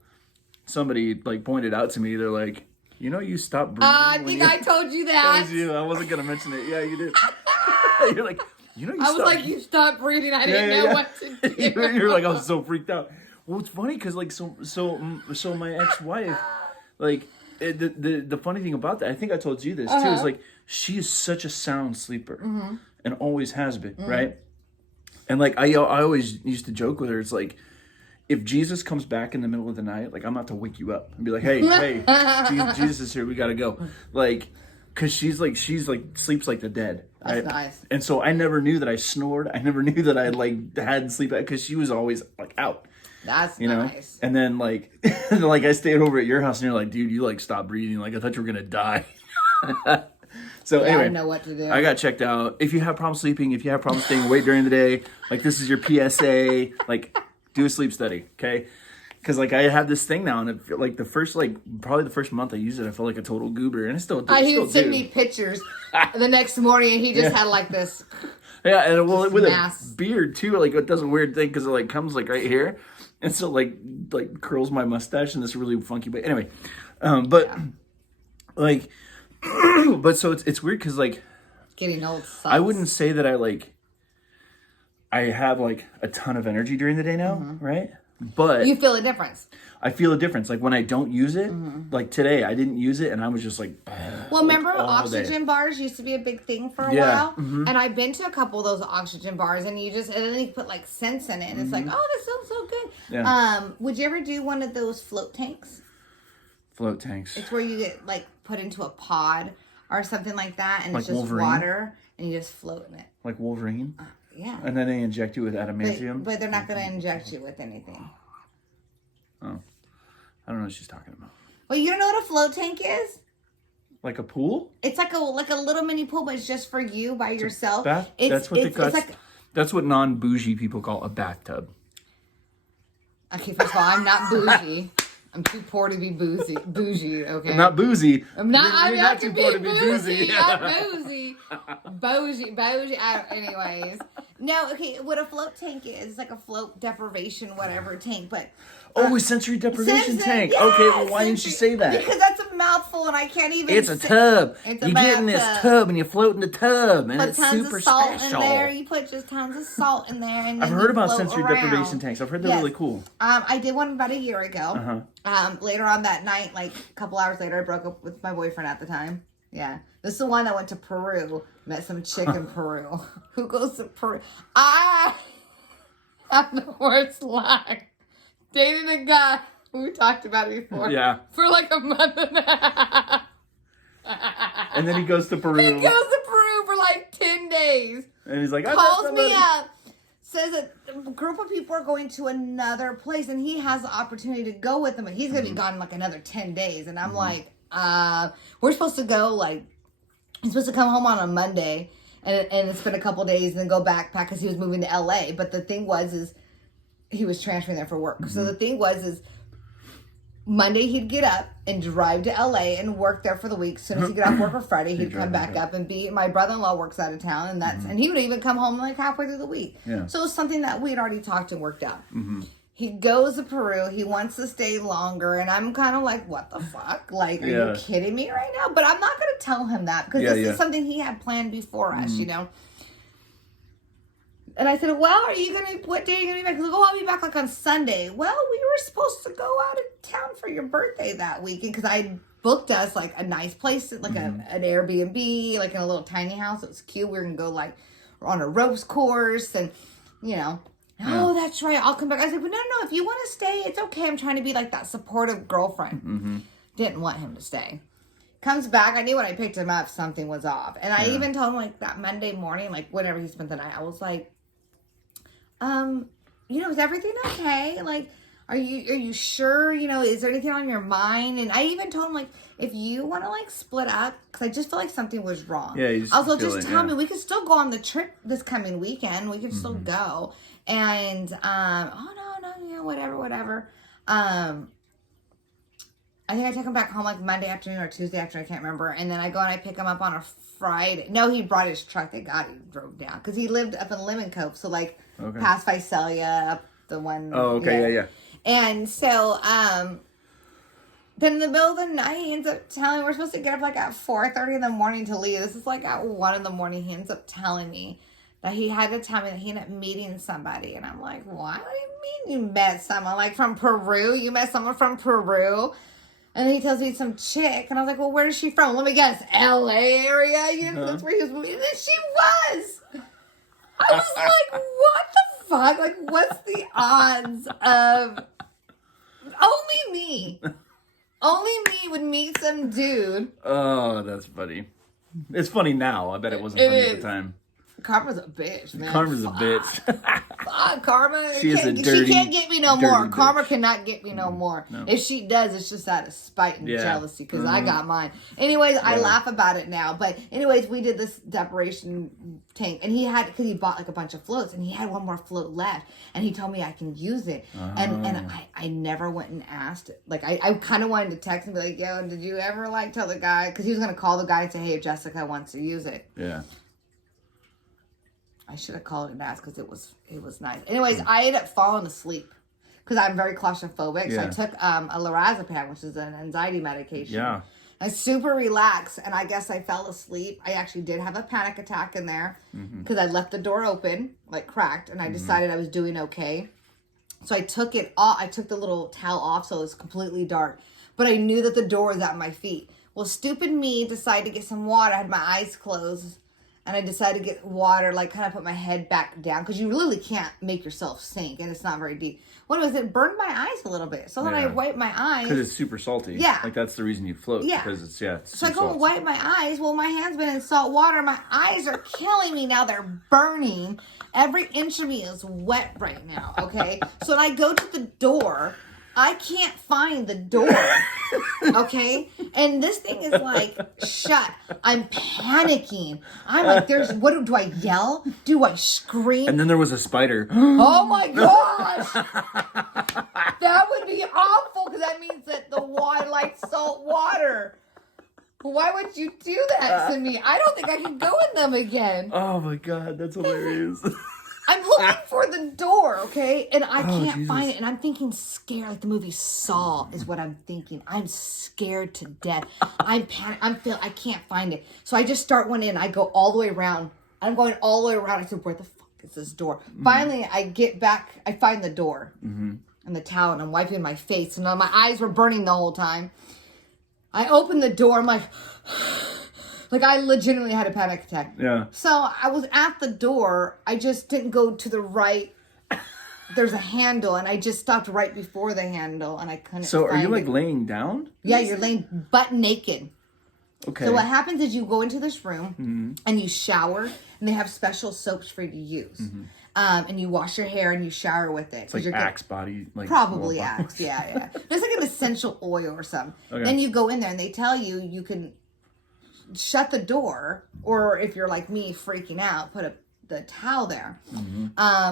somebody like pointed out to me. They're like, you know, you stopped breathing. I think I told you that. That was you. I wasn't gonna mention it. Yeah, you did. You're like, you know, I was like, you stopped breathing. I didn't know what to do. You're like, I was so freaked out. Well, it's funny because like, so my ex-wife, like, the funny thing about that, I think I told you this too, is like she is such a sound sleeper and always has been, right? And like I always used to joke with her. It's like if Jesus comes back in the middle of the night, like I'm about to wake you up and be like, hey, Jesus is here. We got to go. Like, cause she's like sleeps like the dead. That's nice. And so I never knew that I snored. I never knew that I like had sleep because she was always like out. That's nice. And then like, like I stayed over at your house and you're like, dude, you like stopped breathing. Like I thought you were going to die. So anyway, I didn't know what to do. I got checked out. If you have problems sleeping, if you have problems staying awake during the day, like this is your PSA, like do a sleep study, okay? Because like I have this thing now, and it feel like probably the first month I used it, I felt like a total goober, and I still do. He would send me pictures the next morning, and he just had like this. Yeah, and well, with mass. a beard too, like it does a weird thing because it like comes like right here, and so like curls my mustache in this really funky way. Anyway, like, but so it's weird because like getting old sucks. I wouldn't say that I have like a ton of energy during the day now, right? But you feel a difference. I feel a difference. Like when I don't use it, like today I didn't use it and I was just like, well, remember oxygen bars used to be a big thing for a while? And I've been to a couple of those oxygen bars, and and then you put like scents in it, and it's like, oh, this smells so good. Yeah. Would you ever do one of those float tanks? Float tanks. It's where you get like put into a pod or something like that, and like it's just Wolverine? Water, and you just float in it. Like Wolverine? Yeah. And then they inject you with adamantium? But they're not going to inject you with anything. Oh. I don't know what she's talking about. Well, you don't know what a float tank is? Like a pool? It's like a little mini pool, but it's just for you by yourself. That's what non-bougie people call a bathtub. Okay, first of all, I'm not bougie. I'm too poor to be bougie, okay? Not boozy. I'm not. You're not too poor to be boozy. Not bougie. Bougie. Anyways. No, okay, what a float tank is, it's like a float deprivation, whatever tank, but... a sensory deprivation tank. Yeah, okay, well, why didn't you say that? Because that's a mouthful, and I can't even... It's a tub. You get in this tub, and you float in the tub, and put it's tons super of salt special. in there. You put just tons of salt in there, and then I've heard about float sensory around. deprivation tanks. I've heard they're really cool. I did one about a year ago. Later on that night, like a couple hours later, I broke up with my boyfriend at the time. Yeah. This is the one that went to Peru. Met some chick in Peru. Who goes to Peru? I have the worst luck. Dating a guy. We talked about it before. Yeah. For like a month and a half. And then he goes to Peru. He goes to Peru for like 10 days. And he's like, calls me up. Says that a group of people are going to another place, and he has the opportunity to go with them. But he's going to be gone in like another 10 days. And I'm like, we're supposed to go, like, he's supposed to come home on a Monday and spend a couple days and then go backpack because he was moving to LA. But the thing was he was transferring there for work. So the thing was Monday he'd get up and drive to LA and work there for the week. As soon as he get off work on Friday, he'd come back up and my brother-in-law works out of town, and and he would even come home like halfway through the week. Yeah. So it was something that we'd already talked and worked out. He goes to Peru. He wants to stay longer. And I'm kind of like, what the fuck? Like, are you kidding me right now? But I'm not going to tell him that because this is something he had planned before us, you know? And I said, well, what day are you going to be back? He goes, I'll be back like on Sunday. Well, we were supposed to go out of town for your birthday that weekend because I booked us like a nice place, like an Airbnb, like in a little tiny house. It was cute. We were going to go like on a ropes course and, you know. Oh, that's right. I'll come back. I was like, but no. If you want to stay, it's okay. I'm trying to be like that supportive girlfriend. Didn't want him to stay. Comes back. I knew when I picked him up, something was off. And I even told him like that Monday morning, like whenever he spent the night, I was like, is everything okay? Like, are you sure? You know, is there anything on your mind? And I even told him like, if you want to like split up, because I just feel like something was wrong. Yeah. I was like, just tell me. We could still go on the trip this coming weekend. We could still go. And, whatever. I think I took him back home like Monday afternoon or Tuesday afternoon. I can't remember. And then I go and I pick him up on a Friday. No, he brought his truck. Thank God he drove down. Because he lived up in Lemon Cove. So like past Visalia, up the one. Oh, okay. Yeah. And so, then in the middle of the night, he ends up telling me we're supposed to get up like at 4:30 in the morning to leave. This is like at 1 in the morning. He ends up telling me that he had to tell me that he ended up meeting somebody. And I'm like, what do you mean you met someone? Like from Peru? You met someone from Peru? And then he tells me some chick. And I was like, well, where is she from? Let me guess. LA area? You know, that's where he was moving. And then she was. I was like, what the fuck? Like, what's the odds of only me? Only me would meet some dude. Oh, that's funny. It's funny now. I bet it wasn't funny at the time. Karma's a bitch, man. Karma's a bitch. Fuck, Karma. She can't get me no more. bitch. Karma cannot get me no more. No. If she does, it's just out of spite and jealousy because I got mine. Anyways, I laugh about it now. But anyways, we did this decoration tank, and because he bought like a bunch of floats, and he had one more float left, and he told me I can use it, and I never went and asked. Like I kind of wanted to text and be like, yo, did you ever like tell the guy? Because he was gonna call the guy and say, hey, Jessica wants to use it. Yeah. I should have called and asked because it was nice. Anyways, I ended up falling asleep because I'm very claustrophobic. So I took a lorazepam, which is an anxiety medication. Yeah. I was super relaxed, and I guess I fell asleep. I actually did have a panic attack in there because I left the door open, like cracked, and I decided I was doing okay. So I took it off. I took the little towel off, so it was completely dark. But I knew that the door was at my feet. Well, stupid me decided to get some water. I had my eyes closed. And I decided to get water, like kind of put my head back down because you really can't make yourself sink, and it's not very deep. What was it? Burned my eyes a little bit. So then I wiped my eyes. Because it's super salty. Yeah. Like that's the reason you float. Yeah. Because it's so I go and wipe my eyes. Well, my hand's been in salt water. My eyes are killing me now. They're burning. Every inch of me is wet right now. Okay. So when I go to the door, I can't find the door, okay? And this thing is like shut. I'm panicking. I'm like, what do I yell? Do I scream? And then there was a spider. Oh my gosh! That would be awful because that means that the water, like salt water. Why would you do that to me? I don't think I can go in them again. Oh my God, that's hilarious. I'm looking for the door, okay? And I can't find it. And I'm thinking scared, like the movie Saw is what I'm thinking. I'm scared to death. I'm panicked. I can't find it. So I just start one in. I go all the way around. I'm going all the way around. I said, where the fuck is this door? Finally, I get back. I find the door and the towel, and I'm wiping my face. And my eyes were burning the whole time. I open the door. I'm like... Like, I legitimately had a panic attack. Yeah. So, I was at the door. I just didn't go to the right. There's a handle, and I just stopped right before the handle, and I couldn't So, are you, like, it. laying down? Yeah, you're laying butt naked. Okay. So, what happens is you go into this room, and you shower, and they have special soaps for you to use. And you wash your hair, and you shower with it. It's like Axe body. Like Probably Axe, yeah. It's like an essential oil or something. Okay. Then you go in there, and they tell you you can... shut the door, or if you're like me freaking out, put the towel there.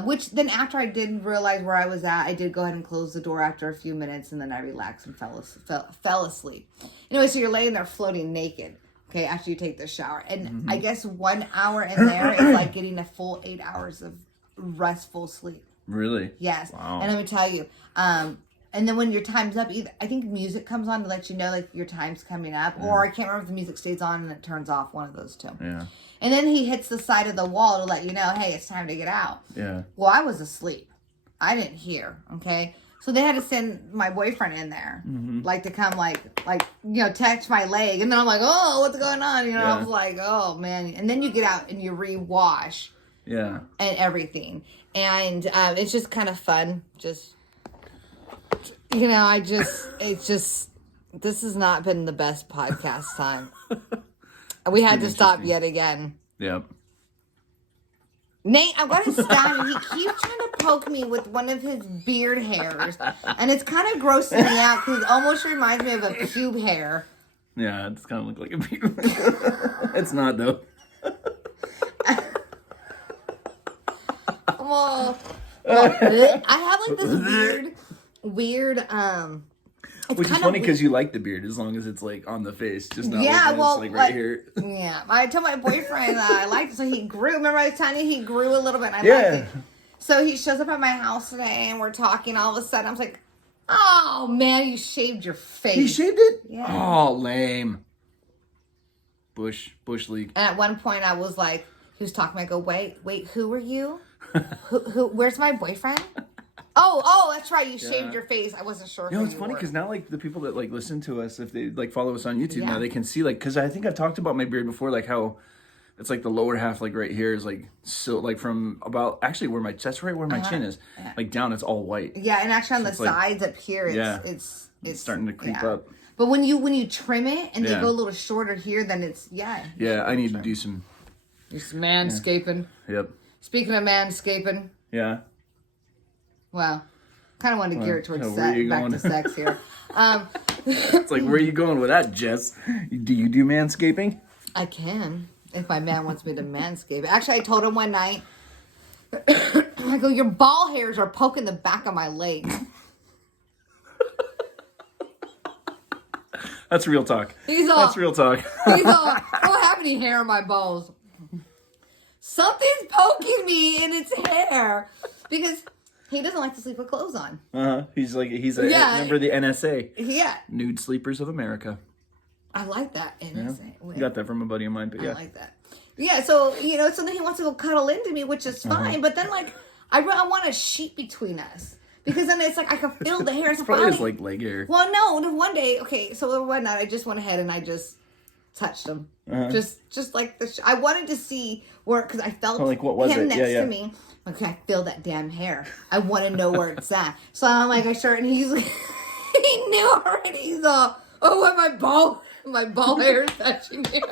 Which then after I did realize where I was at, I did go ahead and close the door after a few minutes, and then I relaxed and fell asleep. Anyway, so you're laying there floating naked, okay, after you take the shower. And I guess 1 hour in there is like getting a full 8 hours of restful sleep. Really? Yes. Wow. And I'm going to tell you, and then when your time's up, I think music comes on to let you know like your time's coming up. Or I can't remember if the music stays on and it turns off, one of those two. Yeah. And then he hits the side of the wall to let you know, hey, it's time to get out. Yeah. Well, I was asleep. I didn't hear, okay? So they had to send my boyfriend in there, like to come like, touch my leg. And then I'm like, oh, what's going on? I was like, oh, man. And then you get out and you rewash. Yeah. And everything. And it's just kind of fun. This has not been the best podcast time. We had to stop yet again. Yep. Nate, I'm going to stop him. He keeps trying to poke me with one of his beard hairs. And it's kind of grossing me out because it almost reminds me of a pube hair. Yeah, it's kind of look like a pube. It's not, though. Well, I have like this weird, which is funny because you like the beard as long as it's like on the face, just not like right here. Yeah, I told my boyfriend I liked it, so he grew. Remember I was telling you he grew a little bit. And I liked it. So he shows up at my house today, and we're talking. All of a sudden, I was like, "Oh man, you shaved your face." He shaved it? Yeah. Oh, lame. Bush league. And at one point, I was like, he was talking. I go, wait, who are you? who? Where's my boyfriend? Oh, that's right. You shaved your face. I wasn't sure. It's funny because now, like, the people that, like, listen to us, if they, like, follow us on YouTube now, they can see, like, because I think I've talked about my beard before, like, how it's like the lower half, like right here, is like so like from about actually where my chest, right where my chin is, like down, it's all white. Yeah, and actually on the it's like- sides up here, it's starting to creep up. But when you trim it and they go a little shorter here, then it's Yeah, I need to do some. Just manscaping. Yep. Speaking of manscaping, Yeah. well, kind of wanted to gear it towards where are you back going? to sex here. It's like, where are you going with that, Jess? Do you do manscaping? I can, if my man wants me to manscape. Actually, I told him one night, I go, your ball hairs are poking the back of my leg. That's real talk. That's real talk. He's all, I don't have any hair on my balls. Something's poking me in its hair. Because he doesn't like to sleep with clothes on. He's a member of the NSA. Yeah. Nude Sleepers of America. I like that. NSA. Yeah. Got that from a buddy of mine, but yeah. I like that. Yeah, so, so then he wants to go cuddle into me, which is fine. But then, like, I want a sheet between us. Because then it's like, I can feel the hair. It's probably his, like, leg hair. Well, no, one day, okay, so one night I just went ahead and I just touched him. Just like I wanted to see where, because I felt him next to me. Okay, I feel that damn hair. I want to know where it's at. So I'm like, I start, and he's like, he knew already. He's all, oh, what my ball hair is touching you.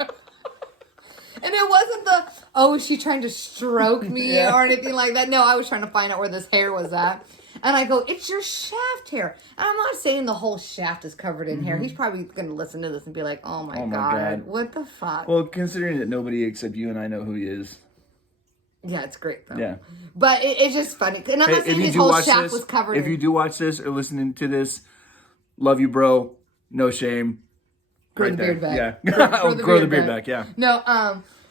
And it wasn't is she trying to stroke me or anything like that? No, I was trying to find out where this hair was at. And I go, it's your shaft hair. And I'm not saying the whole shaft is covered in hair. He's probably going to listen to this and be like, oh my God, what the fuck? Well, considering that nobody except you and I know who he is. Yeah, it's great though. Yeah. But it's just funny. And I'm not saying his whole shaft was covered If you do watch this or listening to this, love you, bro. No shame. Grow the beard back. Yeah. Grow the beard back, yeah. No,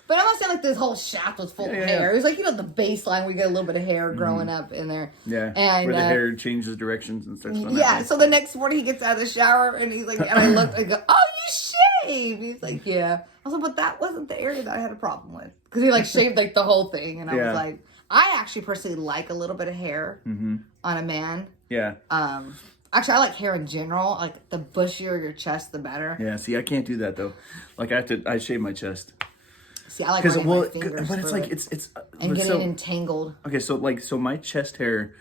but I'm not saying like this whole shaft was full of hair. It was like, the baseline where you get a little bit of hair growing up in there. Yeah. And, where the hair changes directions and starts going yeah, so the next morning he gets out of the shower and he's like, and I look, I go, oh, you shaved. He's like, yeah. I was like, but that wasn't the area that I had a problem with. Because he like shaved like the whole thing. And I was like, I actually personally like a little bit of hair on a man. Yeah. Actually, I like hair in general. Like, the bushier your chest, the better. Yeah, see, I can't do that, though. Like, I shave my chest. See, I like running my fingers but it's like, it's... And getting entangled. Okay, so my chest hair,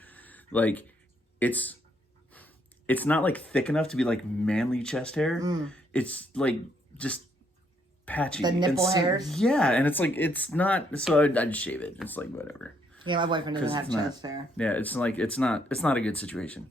like, it's not, like, thick enough to be, like, manly chest hair. It's, like, just patchy. The nipple hairs? Yeah, and it's, like, it's not... So I just shave it. It's, like, whatever. Yeah, my boyfriend doesn't have chest hair. Yeah, it's, like, it's not a good situation.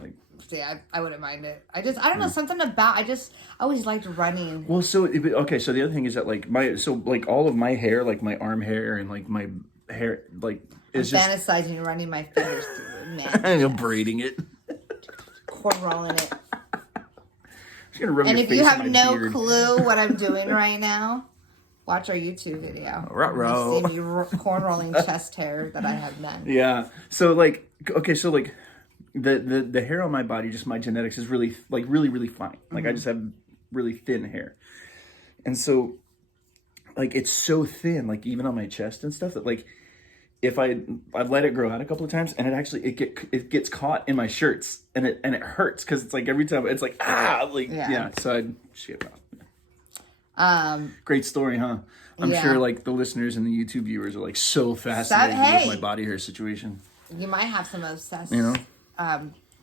Like, see, I wouldn't mind it. I don't know, something about, I always liked running. Well, so the other thing is that like all of my hair, like my arm hair and like my hair, like is just fantasizing running my fingers through it, man. I'm braiding it, cornrolling it. And if you have no clue what I'm doing right now, watch our YouTube video. Ruh-roh. You see me cornrolling chest hair that I have done. Yeah. So like, okay, so like. The hair on my body, just my genetics, is really really fine. Like I just have really thin hair, and so like it's so thin, like even on my chest and stuff, that like if I've let it grow out a couple of times, and it gets caught in my shirts, and it hurts because it's like every time it's like so I shave it off. Great story, huh? I'm sure like the listeners and the YouTube viewers are like so fascinated with my body hair situation. You might have some obsessed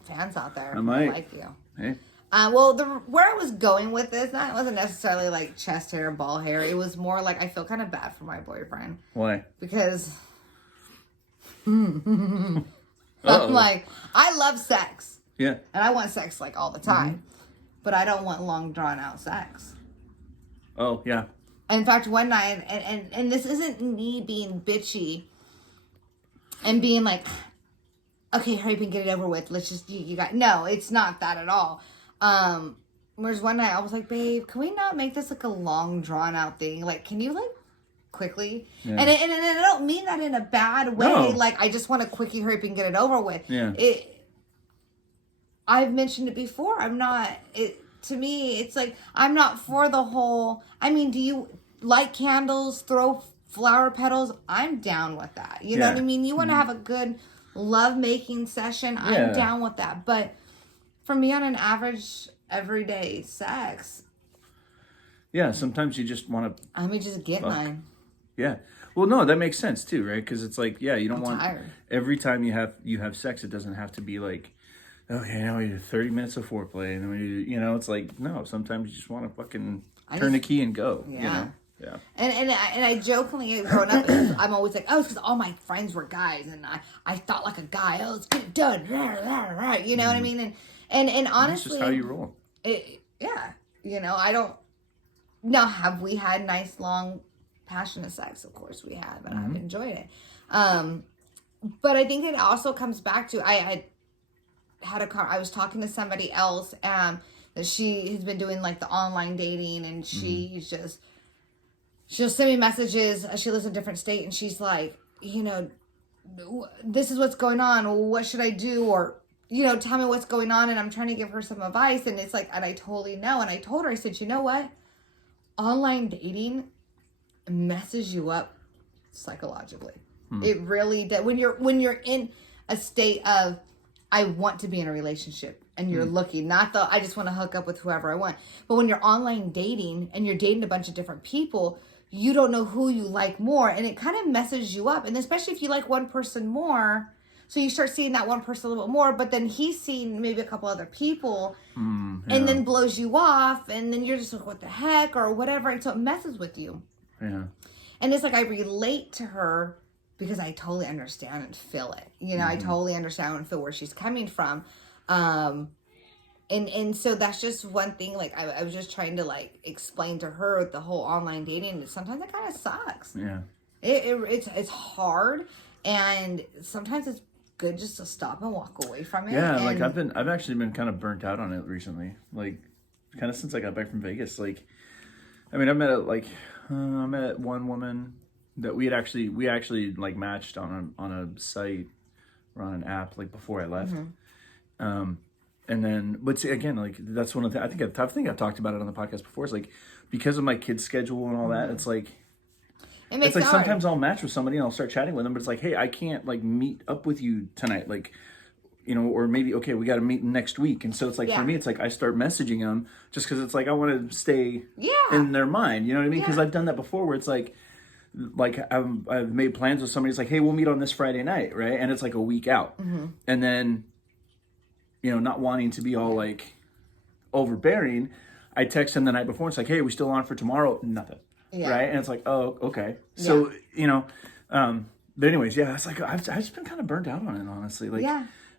fans out there I might. like you. Hey. Well, where I was going with this, it wasn't necessarily like chest hair, ball hair. It was more like I feel kind of bad for my boyfriend. Why? Because I'm like, I love sex. Yeah. And I want sex like all the time. But I don't want long drawn out sex. Oh, yeah. In fact, one night, and this isn't me being bitchy and being like, okay, hurry up and get it over with. Let's just, no, it's not that at all. There's one night I was like, babe, can we not make this like a long drawn out thing? Like, can you like quickly? Yeah. And I don't mean that in a bad way. No. Like, I just want to quickie hurry up and get it over with. Yeah. I've mentioned it before. To me, it's like, I'm not for the whole, I mean, do you light candles, throw flower petals? I'm down with that. You know what I mean? You want to have a good love-making session, I'm down with that. But for me, on an average, everyday sex, Yeah, sometimes you just want to. Let me just get mine. Yeah. Well, no, that makes sense too, right? Because it's like, yeah, you don't want tired. every time you have sex, it doesn't have to be like, okay, now we do 30 minutes of foreplay, and then we do, it's like, no, sometimes you just want to fucking turn the key and go. Yeah. You know? Yeah. And I jokingly growing up, I'm always like, oh, it's because all my friends were guys, and I thought like a guy. Oh, let's get it done. You know what I mean? And honestly, that's just how you roll. Yeah. I don't. Now, have we had nice, long, passionate sex? Of course we have, and I've enjoyed it. But I think it also comes back to I was talking to somebody else that she has been doing like the online dating, and she'll send me messages. She lives in a different state, and she's like, this is what's going on. What should I do? Or tell me what's going on. And I'm trying to give her some advice, and it's like, and I totally know. And I told her, I said, you know what? Online dating messes you up psychologically. It really does. When you're in a state of, I want to be in a relationship, and you're looking, not the, I just want to hook up with whoever I want. But when you're online dating and you're dating a bunch of different people, you don't know who you like more, and it kind of messes you up. And especially if you like one person more, so you start seeing that one person a little bit more, but then he's seen maybe a couple other people, and then blows you off, and then you're just like, what the heck, or whatever, and so it messes with you. Yeah. And it's like, I relate to her because I totally understand and feel it. I totally understand and feel where she's coming from. And so that's just one thing, like, I was just trying to, like, explain to her the whole online dating. Sometimes it kind of sucks. Yeah. It's hard, and sometimes it's good just to stop and walk away from it. Yeah, like, I've actually been kind of burnt out on it recently. Like, kind of since I got back from Vegas. Like, I mean, I met one woman that we actually like matched on a site or on an app, like, before I left. And then, but see, again, like, that's one of the, I think I've talked about it on the podcast before. It's like, because of my kids' schedule and all that, it's like, it's like sometimes I'll match with somebody and I'll start chatting with them, but it's like, hey, I can't, like, meet up with you tonight, like, or maybe, okay, we got to meet next week. And so it's like, for me, it's like, I start messaging them just because it's like, I want to stay in their mind, you know what I mean? Because I've done that before, where it's like I've made plans with somebody. It's like, hey, we'll meet on this Friday night, right? And it's like a week out, and then, not wanting to be all like overbearing, I text him the night before. It's like, hey, are we still on for tomorrow? Nothing, right? And it's like, oh, okay. So but anyways, it's like I've just been kind of burnt out on it, honestly. Like,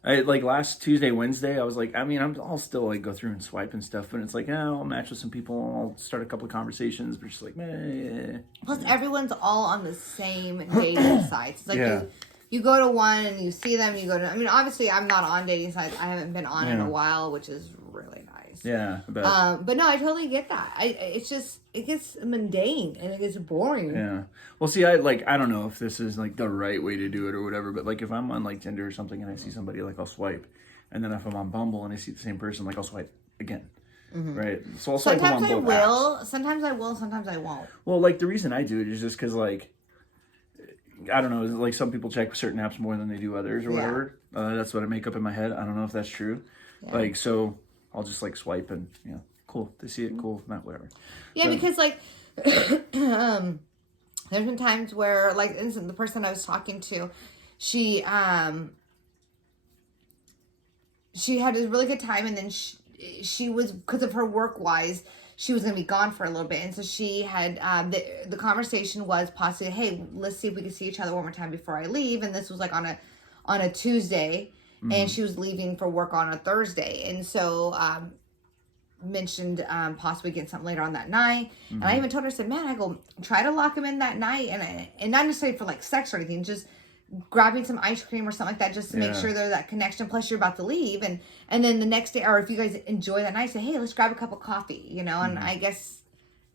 I, like, last Tuesday, Wednesday, I was like, I mean, I'll still, like, go through and swipe and stuff, but it's like, I'll match with some people, I'll start a couple of conversations, but just like, meh. Plus, everyone's all on the same dating sites. It's like, you go to one and you see them, you go to, I mean, obviously, I'm not on dating sites. I haven't been on in a while, which is really nice. Yeah. But no, I totally get that. It's just, it gets mundane and it gets boring. Yeah. Well, see, I don't know if this is, like, the right way to do it or whatever, but, like, if I'm on, like, Tinder or something and I see somebody, like, I'll swipe. And then if I'm on Bumble and I see the same person, like, I'll swipe again. Right? So I'll swipe on both apps. Sometimes I will, sometimes I won't. Well, like, the reason I do it is just because, like, I don't know, like, some people check certain apps more than they do others or whatever. That's what I make up in my head. I don't know if that's true. Like, so I'll just, like, swipe and, cool. They see it, cool. Not whatever. Yeah, because, like, there's been times where, like, the person I was talking to, she had a really good time, and then she was, because of her work-wise, she was going to be gone for a little bit. And so she had, the conversation was possibly, hey, let's see if we can see each other one more time before I leave. And this was like on a Tuesday, and she was leaving for work on a Thursday. And so, mentioned, possibly getting something later on that night. And I even told her, I said, man, I go, try to lock him in that night. And not necessarily for like sex or anything, just grabbing some ice cream or something like that, just to make sure there's that connection. Plus, you're about to leave, and then the next day, or if you guys enjoy that night, say, hey, let's grab a cup of coffee, And I guess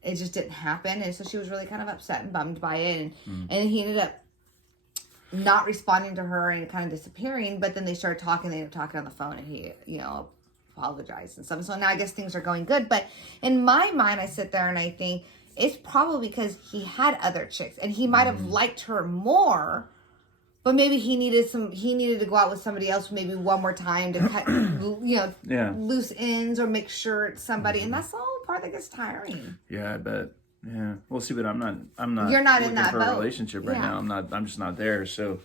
it just didn't happen, and so she was really kind of upset and bummed by it, and he ended up not responding to her and kind of disappearing. But then they started talking. They ended up talking on the phone, and he, apologized and stuff. So now I guess things are going good. But in my mind, I sit there and I think it's probably because he had other chicks, and he might have liked her more. But maybe he needed to go out with somebody else maybe one more time to cut, loose ends or make sure it's somebody. And that's all part that gets tiring. Yeah, I bet. Yeah, we'll see, but I'm not. You're not in looking that for boat. a relationship right now. I'm just not there. So.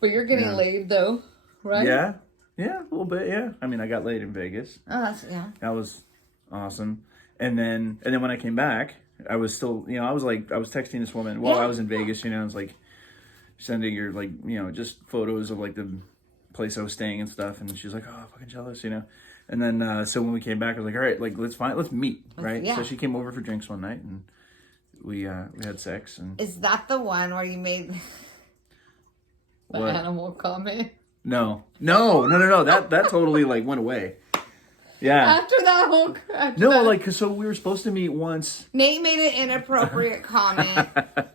But you're getting laid though, right? Yeah, a little bit. Yeah, I mean, I got laid in Vegas. Oh, that's That was awesome. And then when I came back, I was still, I was texting this woman while I was in Vegas. I was like sending her like, just photos of like the place I was staying and stuff. And she's like, oh, fucking jealous, And then so when we came back, I was like, all right, like let's meet, right? Yeah. So she came over for drinks one night and we had sex. And is that the one where you made the animal comment? No. That totally like went away. Yeah. After that whole... Cause so we were supposed to meet once. Nate made an inappropriate comment.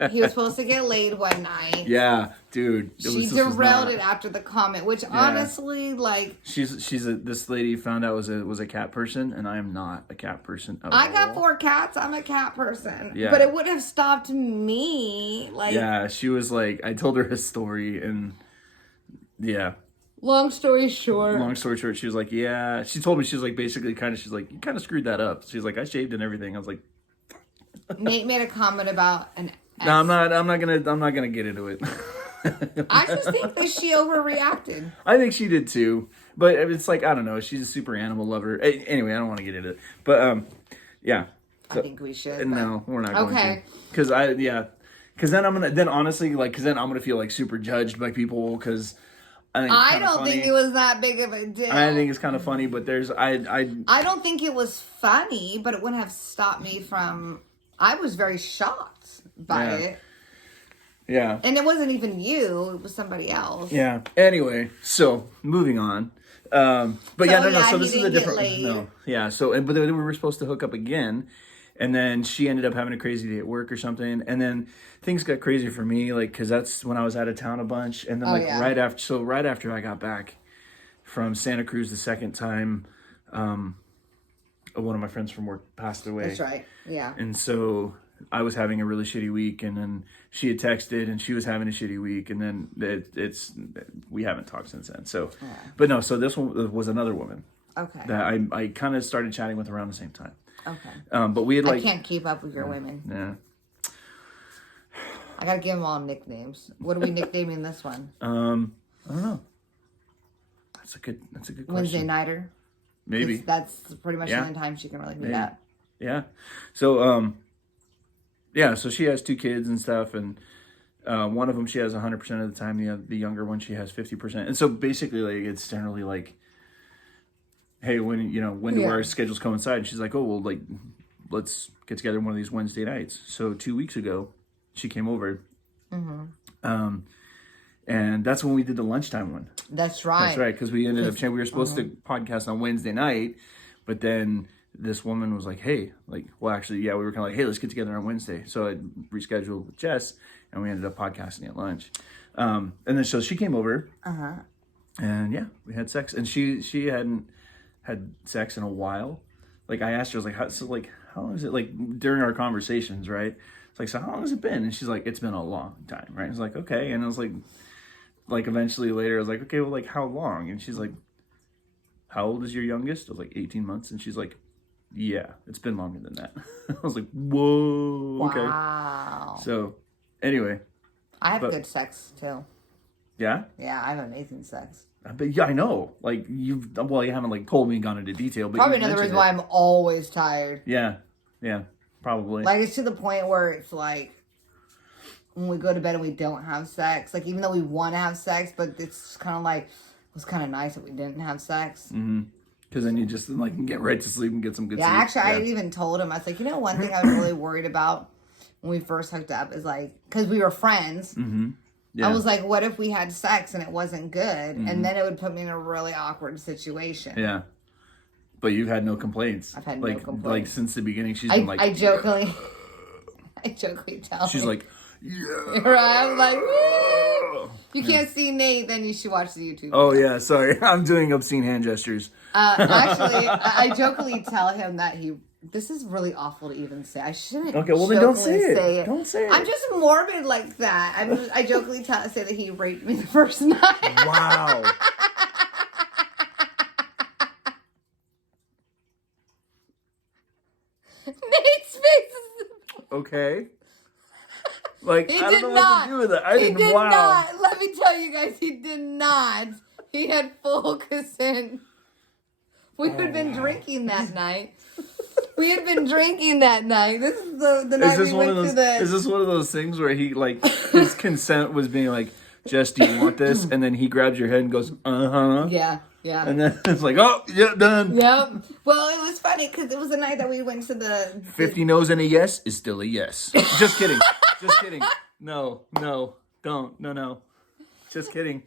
He was supposed to get laid one night. Yeah, dude. She derailed it after the comment, which honestly, like... This lady found out was a cat person, and I am not a cat person at all. I got 4 cats. I'm a cat person. Yeah. But it wouldn't have stopped me. Like... Yeah, she was like... I told her a story, and... Yeah. Long story short, she was like, yeah. She told me, she was like, basically, she's like, you kind of screwed that up. She's like, I shaved and everything. I was like, Nate made a comment about an ex. No, I'm not gonna get into it. I just think that she overreacted. I think she did too, but it's like, I don't know. She's a super animal lover. Anyway, I don't want to get into it, but yeah. I think we should. No, we're not going to. Because then I'm gonna feel like super judged by people because. I don't think it was that big of a deal. I think it's kind of funny, but I don't think it was funny, but it wouldn't have stopped me from... I was very shocked by it. Yeah. And it wasn't even you, it was somebody else. Yeah. Anyway, so moving on. So this is a different... No. Yeah, but then we were supposed to hook up again. And then she ended up having a crazy day at work or something. And then things got crazy for me, like, because that's when I was out of town a bunch. And then, right after I got back from Santa Cruz the second time, one of my friends from work passed away. That's right, yeah. And so I was having a really shitty week. And then she had texted and she was having a shitty week. And then we haven't talked since then. So, but no, so this one was another woman. Okay. That I kind of started chatting with around the same time. Okay. But we had I can't keep up with your women. Yeah. I gotta give them all nicknames. What are we nicknaming this one? I don't know. That's a good question. Wednesday nighter. Maybe. That's pretty much the only time she can really do that. Yeah. So so she has 2 kids and stuff, and one of them she has 100% of the time. The younger one she has 50%. And so basically, like, it's generally like, hey, when do our schedules coincide? And she's like, oh, well, like, let's get together one of these Wednesday nights. So 2 weeks ago, she came over. Mm-hmm. And that's when we did the lunchtime one. That's right. That's right, because we ended up, we were supposed to podcast on Wednesday night, but then this woman was like, hey, like, well, actually, yeah, we were kind of like, hey, let's get together on Wednesday. So I rescheduled with Jess, and we ended up podcasting at lunch. And then so she came over, and yeah, we had sex. And she hadn't had sex in a while. Like, I asked her, I was like, how long is it, like, during our conversations, right? It's like, so how long has it been? And she's like, it's been a long time, right? I was like, okay. And I was like eventually later, I was like, okay, well, like, how long? And she's like, how old is your youngest? I was like, 18 months. And she's like, yeah, it's been longer than that. I was like, whoa, okay. Wow. So, anyway. I have good sex, too. Yeah? Yeah, I have amazing sex. But yeah, I know. Like, you haven't, like, told me and gone into detail. But probably another reason why I'm always tired. Yeah, probably. Like, it's to the point where it's like, when we go to bed and we don't have sex, like, even though we want to have sex, but it's kind of like, it was kind of nice that we didn't have sex. Mm-hmm. Because then you just, like, can get right to sleep and get some good sleep. Actually, I even told him, I was like, one thing I was really worried about when we first hooked up is, like, because we were friends. Mm-hmm. Yeah. I was like, what if we had sex and it wasn't good? Mm-hmm. And then it would put me in a really awkward situation. Yeah. But you've had no complaints. I've had no complaints. Like, since the beginning, she's been like... I jokingly tell she's me. like, yeah. Right? I'm like, woo! You can't see Nate, then you should watch the YouTube. Oh, yeah, sorry. I'm doing obscene hand gestures. Actually, I jokingly tell him that this is really awful to even say. I shouldn't. Okay, well then don't say it. Don't say it. I'm just morbid like that. I jokingly say that he raped me the first night. Wow. Nate's face is... Okay. Like, He I did don't know not. what to do with it. I He didn't, did wow. not. Let me tell you guys, he did not. He had full consent. We had been drinking that night. We had been drinking that night. This is the night we went to the... Is this one of those things where he, like, his consent was being like, Jess, do you want this? And then he grabs your head and goes, uh-huh. Yeah, yeah. And then it's like, oh, yeah, done. Yep. Well, it was funny because it was the night that we went to the 50 no's and a yes is still a yes. Just kidding. Just kidding. No, don't. No. Just kidding.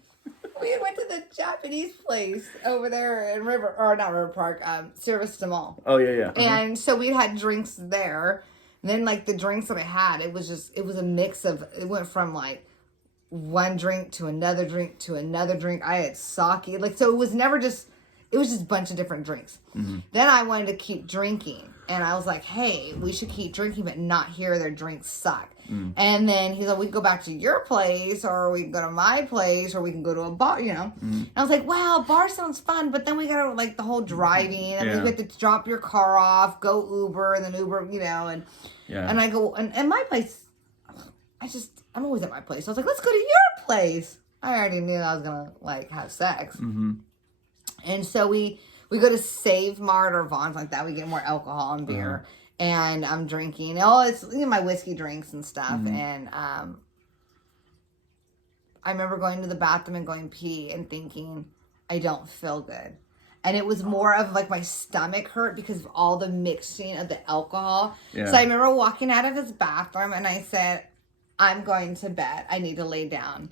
We went to the Japanese place over there in not River Park, Service to Mall. Oh, yeah. Uh-huh. And so we had drinks there. And then, like, the drinks that I had, it was a mix of, it went from, like, one drink to another drink to another drink. I had sake. Like, so it was never just, it was just a bunch of different drinks. Mm-hmm. Then I wanted to keep drinking. And I was like, hey, we should keep drinking, but not here. Their drinks suck. Mm. And then he's like, we can go back to your place, or we can go to my place, or we can go to a bar, you know. Mm. And I was like, wow, bar sounds fun, but then we got to, like, the whole driving, and we have to drop your car off, go Uber, and then Uber, you know, and I go, and my place, I'm always at my place. So I was like, let's go to your place. I already knew I was going to, like, have sex. Mm-hmm. And so we go to Save Mart or Vaughn's like that. We get more alcohol and beer. Uh-huh. And I'm drinking. It's my whiskey drinks and stuff. Mm-hmm. And I remember going to the bathroom and going pee and thinking, I don't feel good. And it was more of like my stomach hurt because of all the mixing of the alcohol. Yeah. So I remember walking out of his bathroom and I said, I'm going to bed. I need to lay down.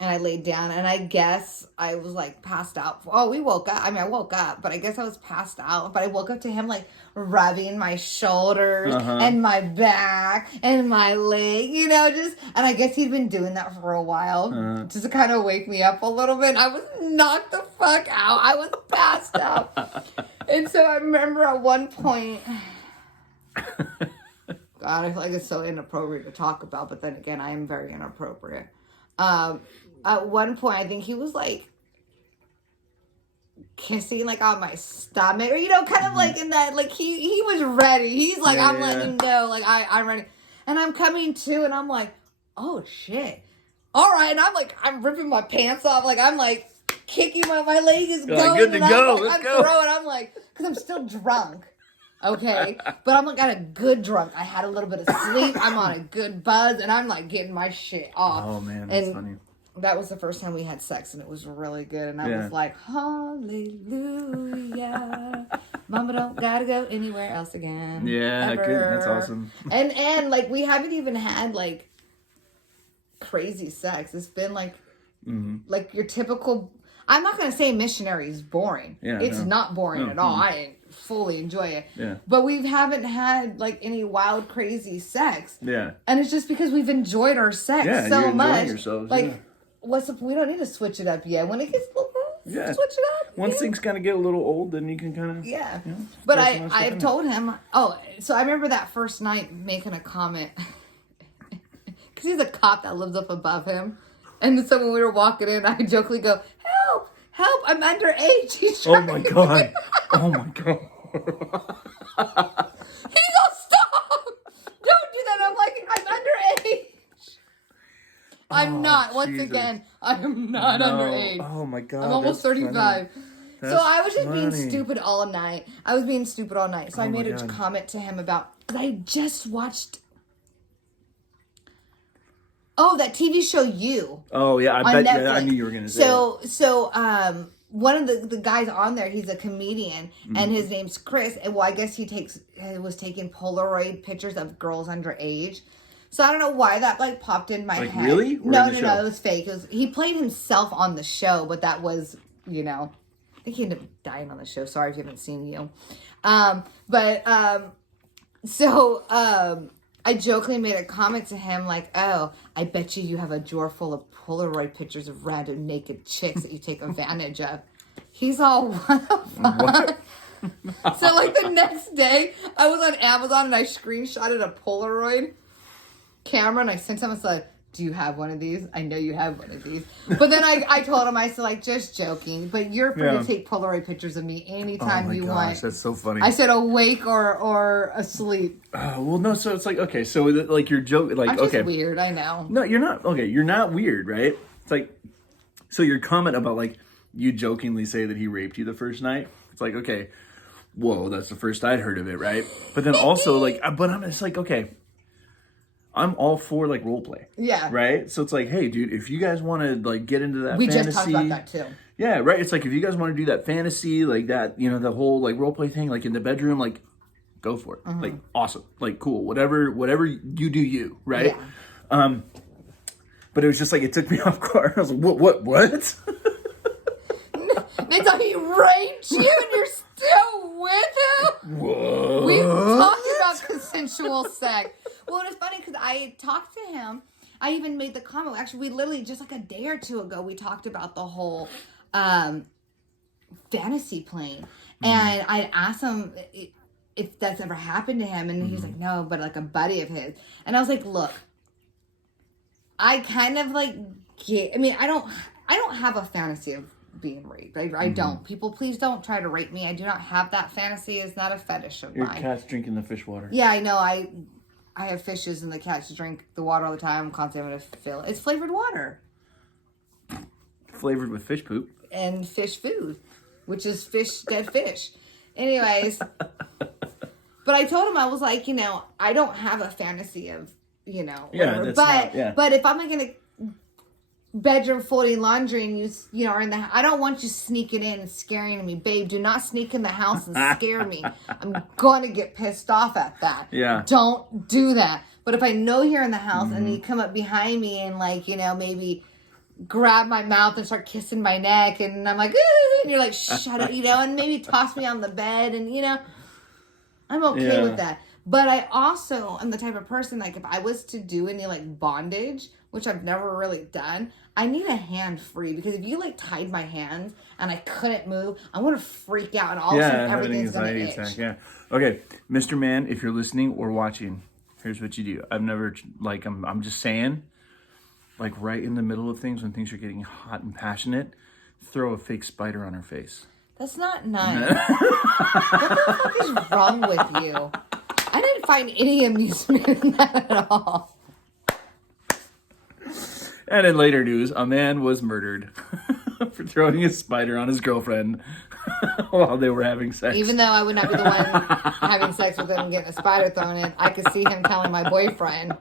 And I laid down, and I guess I was, like, passed out. Oh, we woke up. I mean, I woke up, but I guess I was passed out. But I woke up to him, like, rubbing my shoulders and my back and my leg, you know, and I guess he'd been doing that for a while just to kind of wake me up a little bit. I was knocked the fuck out. I was passed out. And so I remember at one point, God, I feel like it's so inappropriate to talk about, but then again, I am very inappropriate. At one point, I think he was, like, kissing, like, on my stomach. Or, you know, kind of, like, in that, like, he was ready. He's like, I'm letting him know, like, I'm ready. And I'm coming to, and I'm like, oh, shit. All right. And I'm, like, I'm ripping my pants off. Like, I'm, like, kicking my leg is going. Like, good to go. Let's go. Throwing, I'm, like, because I'm still drunk. Okay. But I'm, like, got a good drunk. I had a little bit of sleep. I'm on a good buzz. And I'm, like, getting my shit off. Oh, man. That's funny. That was the first time we had sex, and it was really good. And I was like, hallelujah. Mama don't gotta go anywhere else again. Yeah, good. That's awesome. And like, we haven't even had, like, crazy sex. It's been, like, like your typical... I'm not going to say missionary is boring. Yeah, it's not boring at all. I fully enjoy it. Yeah. But we haven't had, like, any wild, crazy sex. Yeah. And it's just because we've enjoyed our sex so much. Yourselves, like... we don't need to switch it up yet. When it gets a little, switch it up. Once things kind of get a little old, then you can kind of... Yeah. You know, but I've told him... Oh, so I remember that first night making a comment. Because he's a cop that lives up above him. And so when we were walking in, I jokingly go, help, I'm underage. He's oh my God. Oh my God. He goes, stop. Don't do that. I'm like, I'm underage. I'm not. Once again, I am not underage. Oh my God. I'm almost 35. So I was just being stupid all night. So I made a comment to him about, because I just watched, that TV show You. Oh yeah, I knew you were going to say that. So one of the guys on there, he's a comedian, and his name's Chris. And well, I guess he was taking Polaroid pictures of girls underage. So I don't know why that, like, popped in my head. Really? No, it was fake. He played himself on the show, but that was, you know, I think he ended up dying on the show. Sorry if you haven't seen You. I jokingly made a comment to him like, oh, I bet you have a drawer full of Polaroid pictures of random naked chicks that you take advantage of. He's all, what the fuck? So, like, the next day, I was on Amazon and I screenshotted a Polaroid camera and I sent him and said, do you have one of these? I know you have one of these. But then I told him, I said, like, just joking. But you're free to take Polaroid pictures of me anytime you want. That's so funny. I said awake or asleep. Well, no, so it's like, okay, so like you're joking, like, I'm just okay. weird, I know. No, you're not, okay, you're not weird, right? It's like, so your comment about, like, you jokingly say that he raped you the first night, it's like, okay, whoa, that's the first I'd heard of it, right? But then also, like, but I'm just like, okay, I'm all for, like, role play. Yeah. Right? So it's like, hey, dude, if you guys want to, like, get into that we fantasy. just talked about that, too. Yeah, right? It's like, if you guys want to do that fantasy, like that, you know, the whole, like, role play thing, like, in the bedroom, like, go for it. Like, awesome. Like, cool. Whatever you do you, right? Yeah. But it was just like, it took me off guard. I was like, what? They thought he raped you and you're still with him? Whoa. We talked about consensual sex. Well, it was funny because I talked to him. I even made the comment. Actually, we literally, just like a day or two ago, we talked about the whole fantasy plane. And I asked him if that's ever happened to him. And he's like, no, but like a buddy of his. And I was like, look, I kind of like get, I mean, I don't have a fantasy of being raped. I don't. People, please don't try to rape me. I do not have that fantasy. It's not a fetish of Your mine. cat's drinking the fish water. Yeah, I know. I have fishes and the cats drink the water all the time. I'm constantly having to fill it. It's flavored water. Flavored with fish poop. And fish food, which is dead fish. Anyways. But I told him, I was like, you know, I don't have a fantasy of, you know. Yeah, that's but if I'm going to bedroom folding laundry and you know, are in the, I don't want you sneaking in and scaring me. Babe, do not sneak in the house and scare me. I'm going to get pissed off at that. Yeah. Don't do that. But if I know you're in the house and you come up behind me and, like, you know, maybe grab my mouth and start kissing my neck and I'm like, ooh, and you're like, shut up, you know, and maybe toss me on the bed and, you know, I'm okay with that. But I also am the type of person, like, if I was to do any, like, bondage, which I've never really done, I need a hand free. Because if you, like, tied my hands and I couldn't move, I'm going to freak out. And all of a sudden, everything's going to itch. Attack, yeah. Okay, Mr. Man, if you're listening or watching, here's what you do. I've never, like, I'm just saying, like, right in the middle of things, when things are getting hot and passionate, throw a fake spider on her face. That's not nice. What the fuck is wrong with you? I didn't find any amusement in that at all. And in later news, a man was murdered for throwing a spider on his girlfriend while they were having sex. Even though I would not be the one having sex with him and getting a spider thrown in, I could see him telling my boyfriend.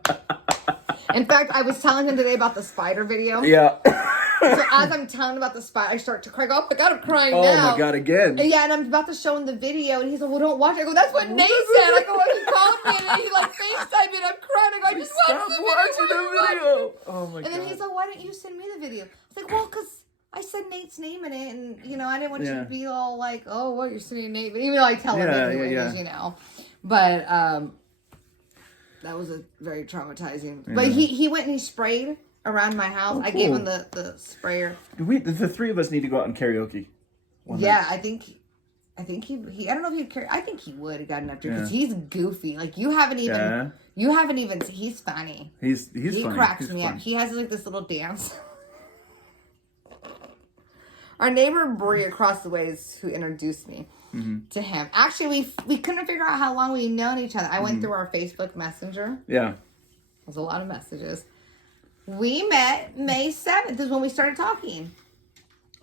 In fact, I was telling him today about the spider video. Yeah. So as I'm telling him about the spider, I start to cry. Oh my God, I'm crying now. Oh my God, again. And yeah, and I'm about to show him the video, and he's like, well, don't watch it. I go, that's what Nate said. I go, well, he called me, and he like FaceTimed me, and I'm crying. I go, I just watched the video. Oh my God. And then he's like, why didn't you send me the video? I was like, well, because I said Nate's name in it, and, you know, I didn't want you to be all like, oh, what, you're sending Nate. But even though I tell him anyways, you know. But that was a very traumatizing. Yeah. But he went and he sprayed around my house. Oh, cool. I gave him the sprayer. The three of us need to go out and karaoke. Yeah, I think he I don't know if he'd carry. I think he would have gotten up to because he's goofy. Like you haven't even. He's funny. He funny. Cracks me up. He has like this little dance. Our neighbor Bree across the way is who introduced me to him. Actually, we couldn't figure out how long we'd known each other. I went through our Facebook Messenger. Yeah. There's a lot of messages. We met May 7th is when we started talking.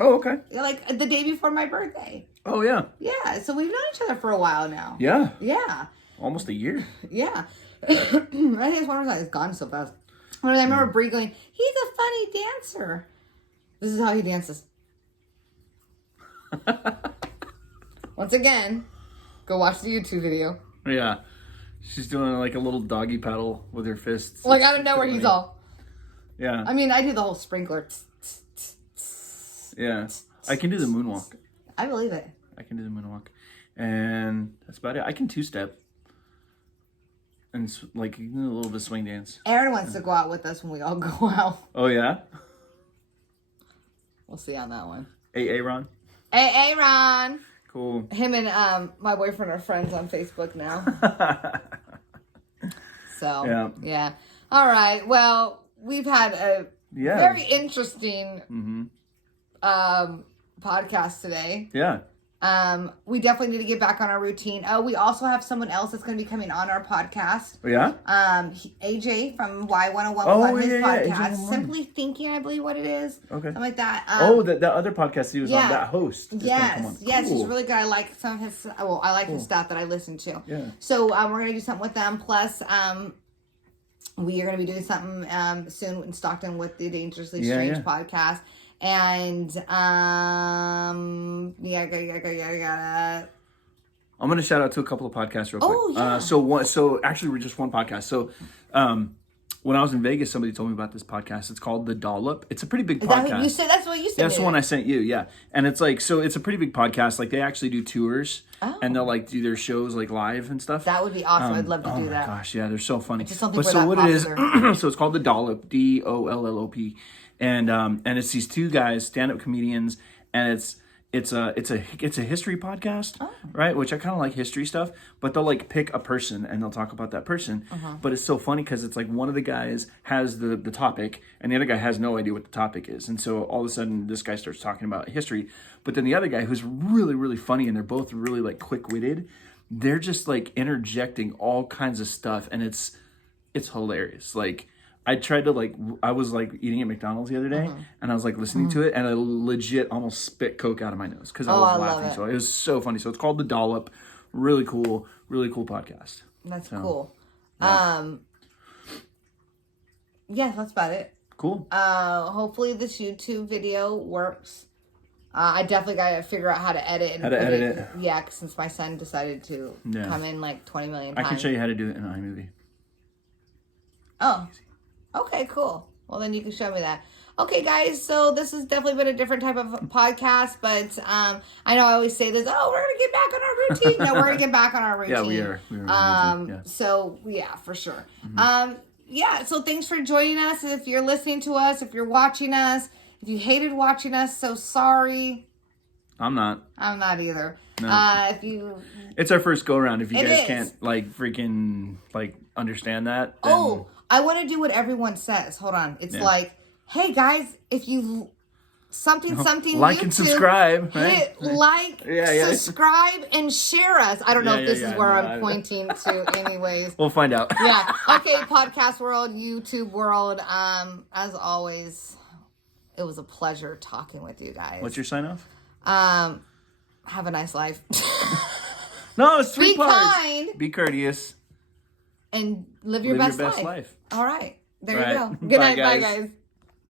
Oh, okay. Like the day before my birthday. Oh, yeah. Yeah, so we've known each other for a while now. Yeah. Yeah. Almost a year. Yeah. I think it's one reason it's gone so fast. When I remember Bree going, he's a funny dancer. This is how he dances. Once again, go watch the YouTube video. Yeah. She's doing like a little doggy paddle with her fists. Like out of nowhere, he's all. Yeah. I mean, I do the whole sprinkler. Yeah. I can do the moonwalk. I believe it. I can do the moonwalk. And that's about it. I can two-step. And like a little bit of swing dance. Aaron wants to go out with us when we all go out. Oh, yeah? We'll see on that one. Hey, Ron. Hey, Ron. Cool. Him and my boyfriend are friends on Facebook now. So, yeah. All right. Well, we've had a very interesting podcast today. Yeah. We definitely need to get back on our routine. Oh, we also have someone else that's going to be coming on our podcast. Yeah. AJ from Y101 was on his podcast. AJ101. Simply Thinking, I believe what it is. Okay. Something like that. that other podcast he was on, that host. Yes, cool. he's really good. I like some of his. Well, I like his stuff that I listen to. Yeah. So we're gonna do something with them. Plus, we are gonna be doing something soon in Stockton with the Dangerously Strange podcast. And I'm gonna shout out to a couple of podcasts real quick. Oh yeah. So actually we're just one podcast. So when I was in Vegas, somebody told me about this podcast. It's called The Dollop. It's a pretty big podcast. You said that's what you said. That's the one I sent you. Yeah, and it's like it's a pretty big podcast. Like they actually do tours, and they'll like do their shows like live and stuff. That would be awesome. I'd love to do that. Oh my gosh, yeah, they're so funny. Just something so what popular. It is? So it's called The Dollop, DOLLOP. And it's these two guys, stand-up comedians, and it's a history podcast, right? Which I kind of like history stuff, but they'll like pick a person and they'll talk about that person. But it's so funny because it's like one of the guys has the topic and the other guy has no idea what the topic is, and so all of a sudden this guy starts talking about history, but then the other guy who's really really funny and they're both really like quick-witted, they're just like interjecting all kinds of stuff, and it's hilarious. Like. I tried to I was eating at McDonald's the other day and I was listening to it and I legit almost spit Coke out of my nose because I was laughing. So it was so funny. So it's called The Dollop. Really cool podcast. That's cool. Yeah. Yeah, that's about it. Cool. Hopefully this YouTube video works. I definitely got to figure out how to edit and edit it. Yeah, since my son decided to come in 20 million times. I can show you how to do it in iMovie. Oh. Okay, cool. Well, then you can show me that. Okay, guys, so this has definitely been a different type of podcast, but I know I always say this, we're going to get back on our routine. No, we're going to get back on our routine. Yeah, we are. Yeah. So, yeah, for sure. Yeah, so thanks for joining us. If you're listening to us, if you're watching us, if you hated watching us, so sorry. I'm not either. No. It's our first go-around. If you guys can't, freaking, understand that, then... Oh, I want to do what everyone says. Hold on. It's hey guys, if you something like YouTube, and subscribe, right? Hit subscribe and share us. I don't know if this is where I'm pointing to. Anyways, we'll find out. Yeah. Okay. Podcast world, YouTube world. As always, it was a pleasure talking with you guys. What's your sign off? Have a nice life. No, it's three parts. Be kind. Be courteous. And live your best life. All right. There you go. Good night. Bye, guys.